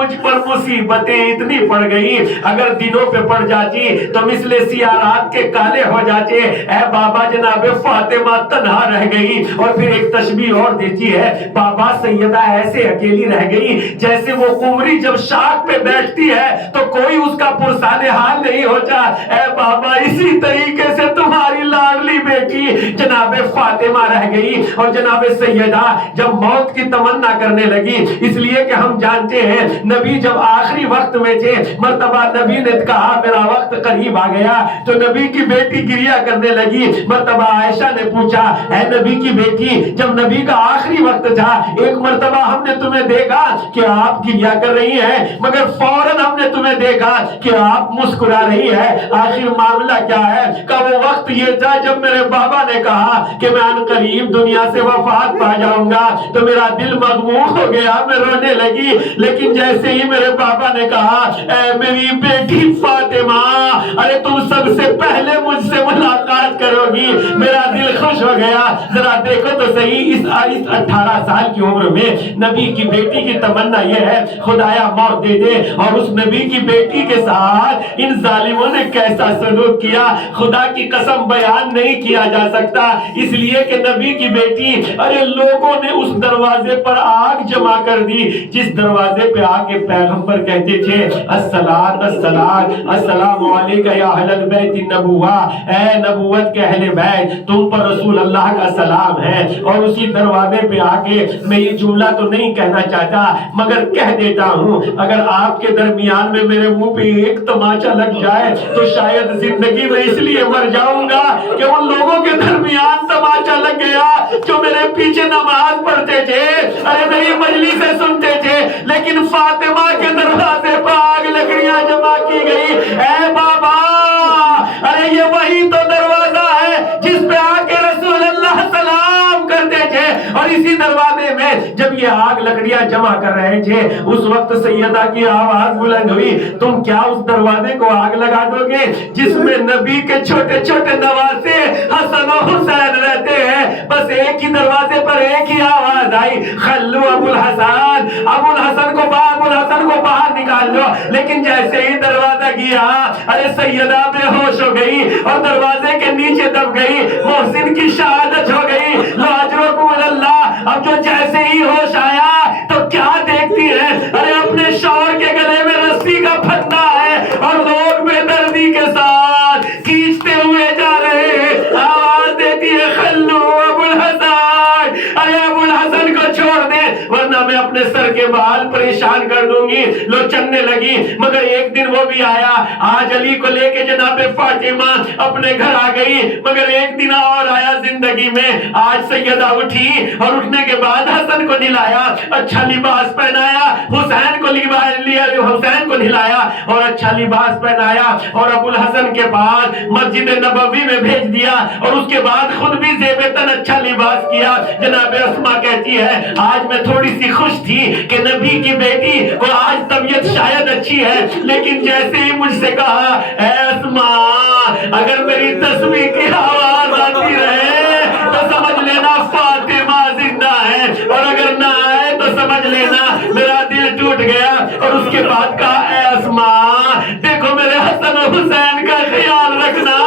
مجھ پر مصیبتیں اتنی پڑ گئی، اگر دنوں پہ پڑ جاتی تو مثل سیاہ رات کے کالے ہو جاتے۔ اے بابا جناب فاطمہ تنہا رہ گئی۔ اور پھر ایک تشبیہ اور دیتی ہے، بابا سیدہ ایسے اکیلی رہ گئی جیسے وہ قمری جب شاخ پہ بیٹھتی ہے تو کوئی اس کا پرسان حال نہیں ہوتا۔ اے بابا اسی طریقے سے تمہاری لاڈلی بیٹی جناب فاطمہ رہ گئی۔ اور جناب سیدہ جب موت کی تمنا کرنے لگی، اس لیے کہ ہم جانتے ہیں نبی جب آخری وقت میں تھے، مرتبہ نبی نے کہا میرا وقت قریب آ گیا، تو نبی کی بیٹی گریہ کرنے لگی۔ مرتبہ عائشہ نے پوچھا، اے نبی کی بیٹی، جب نبی کا آخری وقت تھا، ایک مرتبہ ہم نے تمہیں دیکھا کہ آپ گریہ کر رہی ہیں، مگر فوراً ہم نے تمہیں دیکھا کہ آپ مسکرا رہی ہے، آخر معاملہ کیا ہے؟ کہ وہ وقت یہ تھا جب میرے بابا نے کہا کہ میں ان قریب دنیا سے وفات پا جاؤں گا، تو میرا دل مغموم ہو گیا، میں رونے لگی۔ لیکن جیسے ہی میرے بابا نے کہا اے میری بیٹی فاطمہ، ارے تم سب سے پہلے مجھ سے ملاقات کرو گی، میرا دل خوش ہو گیا۔ ذرا دیکھو تو صحیح، اس 18 سال کی عمر میں نبی کی بیٹی کی تمنا یہ ہے خدایا موت دے دے، اور اس نبی کی بیٹی کے ساتھ ان ظالموں نے کیسا سلوک کیا خدا کی قسم بیان نہیں کیا جا سکتا۔ اس لیے کہ نبی کی بیٹی، ارے لوگوں نے اس دروازے پر آگ جمع کر دی جس دروازے پہ آگے پیغمبر کہتے تھے الصلاۃ الصلاۃ السلام علیکہ یا اہل البیت النبوہ، اے نبوت کے اہل بیت تم پر رسول اللہ کا سلام ہے۔ اور اسی دروازے پہ آگے میں یہ جملہ تو نہیں کہنا چاہتا مگر کہہ دیتا ہوں، اگر آپ کے درمیان میں میرے منہ پہ ایک تماچا لگ جائے تو شاید زندگی میں اس لیے مر جاؤں گا کہ ان لوگوں کے درمیان تماچا لگ گیا جو میرے پیچھے نماز پڑھتے تھے، ارے میری مجلسیں سنتے تھے، لیکن فاطمہ کے دروازے پر آگ لکڑیاں جمع کی گئی۔ اے بابا، ارے یہ وہی تو دروازہ ہے جس پہ آ کے رسول اللہ سلام کرتے تھے۔ اور اسی دروازے میں جب یہ آگ لکڑیاں جمع کر رہے تھے، اس وقت سیدہ کی آواز بلند ہوئی، تم کیا اس دروازے کو آگ لگا دو گے جس میں نبی کے چھوٹے چھوٹے نواسے حسن و حسین رہتے ہیں؟ بس ایک ہی دروازے پر ایک ہی آواز آئی، خلو ابو الحسن، ابو الحسن کو باہر نکال لو۔ لیکن جیسے ہی دروازہ گیا، ارے سیدہ بے ہوش ہو گئی اور دروازے کے نیچے دب گئی، محسن کی شہادت ہو گئی، لاجرکم اللہ۔ اب جو جیسے ہی ہوش آیا تو کیا دیکھتی ہے؟ ارے اپنے شوہر کے گلے میں رسی کا پھندا ہے اور لوگ بے دردی کے ساتھ کھینچتے ہوئے جا رہے ہیں۔ آواز دیتی ہے خلو ابو الحسن، ارے ابو الحسن کو چھوڑ دے ورنہ میں اپنے سر کے بال پریشان کر دوں گی۔ لو چلنے لگی، مگر ایک دن وہ بھی آیا، آج علی کو لے کے جناب فاطمہ اپنے گھر آ گئی، مگر ایک دن اور آیا زندگی میں۔ آج سیدہ اٹھی اور اٹھنے کے بعد حسن کو نلایا، اچھا لباس پہنایا، حسین کو نلایا اور اچھا لباس پہنایا اور ابو الحسن کے پاس مسجد نبوی میں بھیج دیا، اور اس کے بعد خود بھی زیب تن اچھا لباس کیا۔ جناب اسماء کہتی ہے آج میں تھوڑی سی خوش تھی کہ نبی کی بیٹی کو آج طبیعت شاید اچھی ہے، لیکن جیسے ہی مجھ سے کہا اے اسماء اگر میری تسبیح کی آواز آتی رہے تو سمجھ لینا فاطمہ زندہ ہے، اور اگر نہ آئے تو سمجھ لینا میرا دل ٹوٹ گیا۔ اور اس کے بعد کہا اے اسماء دیکھو میرے حسن و حسین کا خیال رکھنا،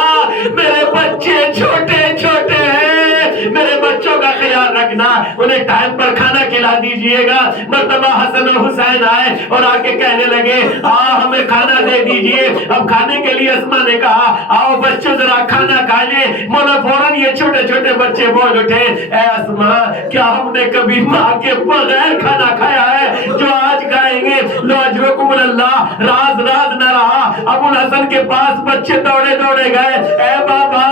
میرے بچے چھوٹے چھوٹے ہیں، میرے بچوں کا خیال رکھنا، انہیں ٹائم پر کھانا کھلا دیجئے گا۔ مرتبہ حسن و حسین آئے اور آ کے کہنے لگے ہمیں کھانا دے دیجئے۔ اب کھانے کے لیے اسماء نے کہا آؤ بچوں ذرا کھانا کھا لیں۔ مولا فوراً یہ چھوٹے چھوٹے بچے بول اٹھے اے اسماء کیا ہم نے کبھی ماں کے بغیر کھانا کھایا ہے جو آج کھائیں گے؟ لو اجرکم اللہ، راز نہ رہا۔ ابو الحسن کے پاس بچے دوڑے گئے، اے بابا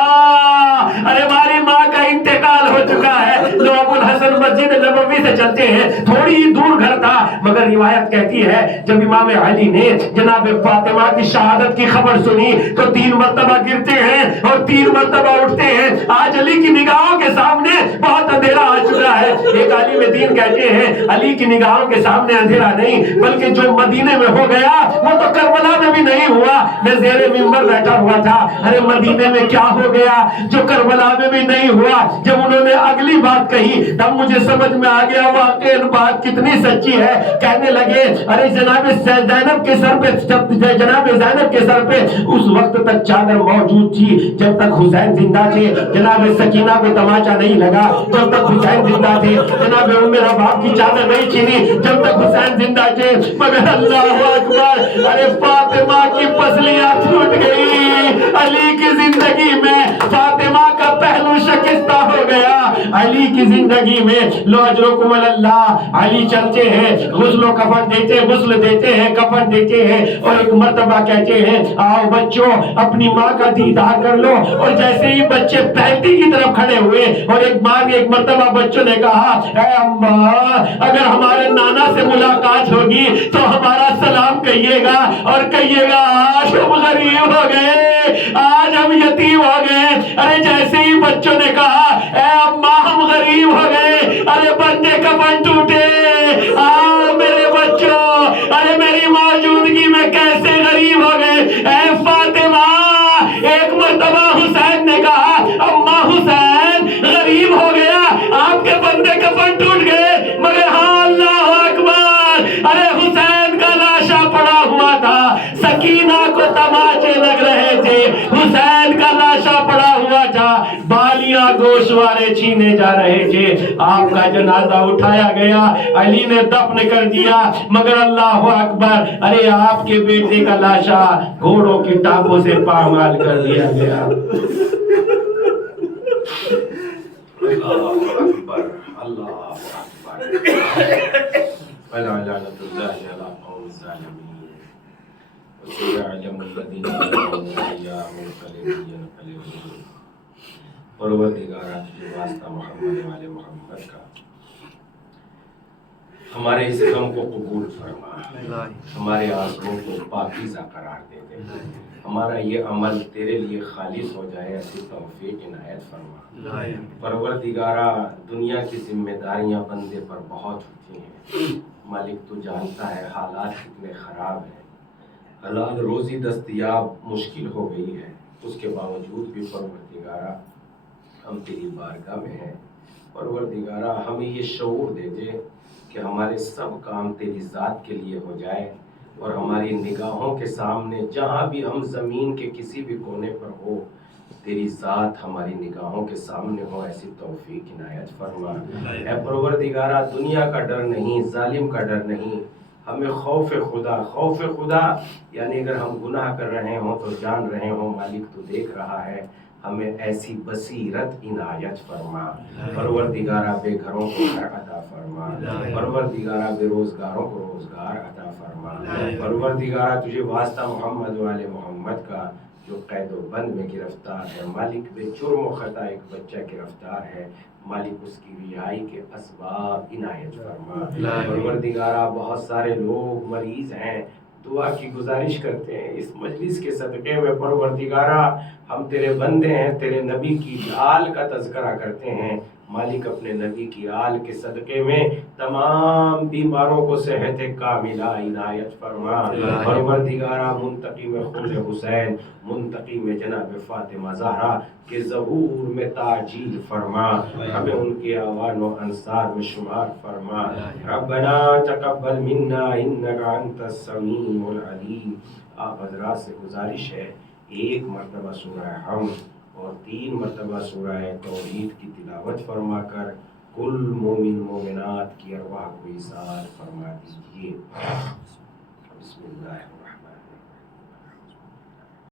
ارے ہماری ماں کا انتقال ہو چکا ہے۔ لو ابو الحسن مسجد نبوی سے چلتے ہیں، تھوڑی ہی دور گھر تھا، مگر روایت کہتی ہے جب امام علی نے جناب فاطمہ کی شہادت کی خبر سنی تو 3 مرتبہ گرتے ہیں اور 3 مرتبہ اٹھتے ہیں۔ آج علی کی نگاہوں کے سامنے بہت اندھیرا آ چکا ہے۔ ایک عالم مفسرین کہتے ہیں علی کی نگاہوں کے سامنے اندھیرا نہیں بلکہ جو مدینے میں ہو گیا وہ تو کربلا میں بھی نہیں ہوا. میں زیر ممبر بیٹھا ہوا تھا, ارے مدینے میں کیا ہو گیا جو کربلا میں بھی نہیں ہوا. جب انہوں نے اگلی بات کہی تب مجھے سمجھ میں آ گیا واقعی بات کتنی سچی ہے. کہنے لگے ارے جناب زینب کے سر پہ, جناب زینب کے سر پہ اس وقت تک چادر موجود تھی جب تک حسین زندہ تھے. جناب سکینہ کو تماچا نہیں لگا جب تک حسین زندہ تھے. جناب میرا باپ کی چادر نہیں چھینی جب تک حسین زندہ تھے. مگر اللہ اکبر, ارے فاطمہ کی پسلیاں ٹوٹ گئی. علی کی زندگی میں فاطمہ کا پہلو شکستہ ہو گیا. علی کی زندگی میں لو اجرکم اللہ, علی چلتے ہیں غسل و کفن دیتے, غسل دیتے ہیں, کفن دیتے ہیں اور ایک مرتبہ کہتے ہیں آؤ بچوں اپنی ماں کا دیدار کر لو. اور جیسے ہی بچے پینٹی کی طرف کھڑے ہوئے اور ایک ماں نے ایک مرتبہ بچوں نے کہا اے اماں اگر ہمارے نانا سے ملاقات ہوگی تو ہمارا سلام کہیے گا اور کہیے گا آج ہم غریب ہو گئے, آج ہم یتیم ہو گئے. ارے جیسے ہی بچوں نے کہا اے اماں ہم غریب ہو گئے, ارے بندے کفن ٹوٹے. میرے بچوں, ارے میری موجودگی میں کیسے غریب ہو گئے. اے فاطمہ, ایک مرتبہ حسین نے کہا اماں حسین غریب ہو گیا, آپ کے بندے کفن ٹوٹ گئے. مگر ہاں اللہ اکبر, ارے حسین کا لاشا پڑا ہوا تھا, سکینہ کو تماچے لگ رہے تھے, حسین کا لاشا پڑا ہوا تھا, بالیاں گوشوارے چھینے جا رہے تھے. آپ کا جنازہ اٹھایا گیا, علی نے دفن کر دیا. مگر اللہ اکبر, ارے آپ کے بیٹے کا لاشا گھوڑوں کی ٹانگوں سے پامال کر دیا گیا. اللہ اکبر, اللہ اکبر. فلا لعنت اللہ علی قوم الظالمین وسيعلم الذين ظلموا أيام منقلب ينقلبون. پروردگارا تجھے واسطہ محمد والے محمد کا, ہمارے اس غم کو قبول فرما, ہمارے آنسوؤں کو پاکیزہ قرار دے دے, ہمارا یہ عمل تیرے لیے خالص ہو جائے ایسی توفیق عنایت فرما. پروردگارا دنیا کی ذمہ داریاں بندے پر بہت ہوتی ہیں, مالک تو جانتا ہے حالات کتنے خراب ہیں, حلال روزی دستیاب مشکل ہو گئی ہے, اس کے باوجود بھی پروردگارا ہم تیری بارگاہ میں ہیں. پروردگارا ہمیں یہ شعور دے دے کہ ہمارے سب کام تیری ذات کے لیے ہو جائے, اور ہماری نگاہوں کے سامنے جہاں بھی ہم زمین کے کسی بھی کونے پر ہو تیری ذات ہماری نگاہوں کے سامنے ہو, ایسی توفیق عنایت فرما. اے پروردگارا دنیا کا ڈر نہیں, ظالم کا ڈر نہیں, ہمیں خوف خدا, خوف خدا یعنی اگر ہم گناہ کر رہے ہوں تو جان رہے ہوں مالک تو دیکھ رہا ہے, ہمیں ایسی بصیرت عنایت فرما. پروردگارا بے گھروں کو گھر عطا فرما, پروردگارا بے روزگاروں کو روزگار عطا فرما. پروردگارا تجھے واسطہ محمد والے محمد کا جو قید و بند میں گرفتار ہے, مالک بے جرم و خطا ایک بچہ گرفتار ہے, مالک اس کی رہائی کے اسباب عنایت فرما. پروردگارا بہت سارے لوگ مریض ہیں, دعا کی گزارش کرتے ہیں اس مجلس کے صدقے میں. پروردگارا ہم تیرے بندے ہیں, تیرے نبی کی آل کا تذکرہ کرتے ہیں, مالک اپنے نبی کی آل کے صدقے میں تمام بیماروں کو صحت کاملہ عنایت فرما. پروردگارا منتقم خون حسین, منتقم جناب فاطمہ زہرا کے ظہور میں تعجیل فرما, ہمیں ان کے اعوان و انصار میں شمار فرما. ربنا تقبل منا انک انت السمیع العلیم. آپ حضرات سے گزارش ہے ایک مرتبہ سورہ حمد اور 3 مرتبہ سورہ توحید کی تلاوت فرما کر کل مومن مومنات کی ارواح کو ایصال فرما دیجیے. بسم اللہ الرحمن الرحیم.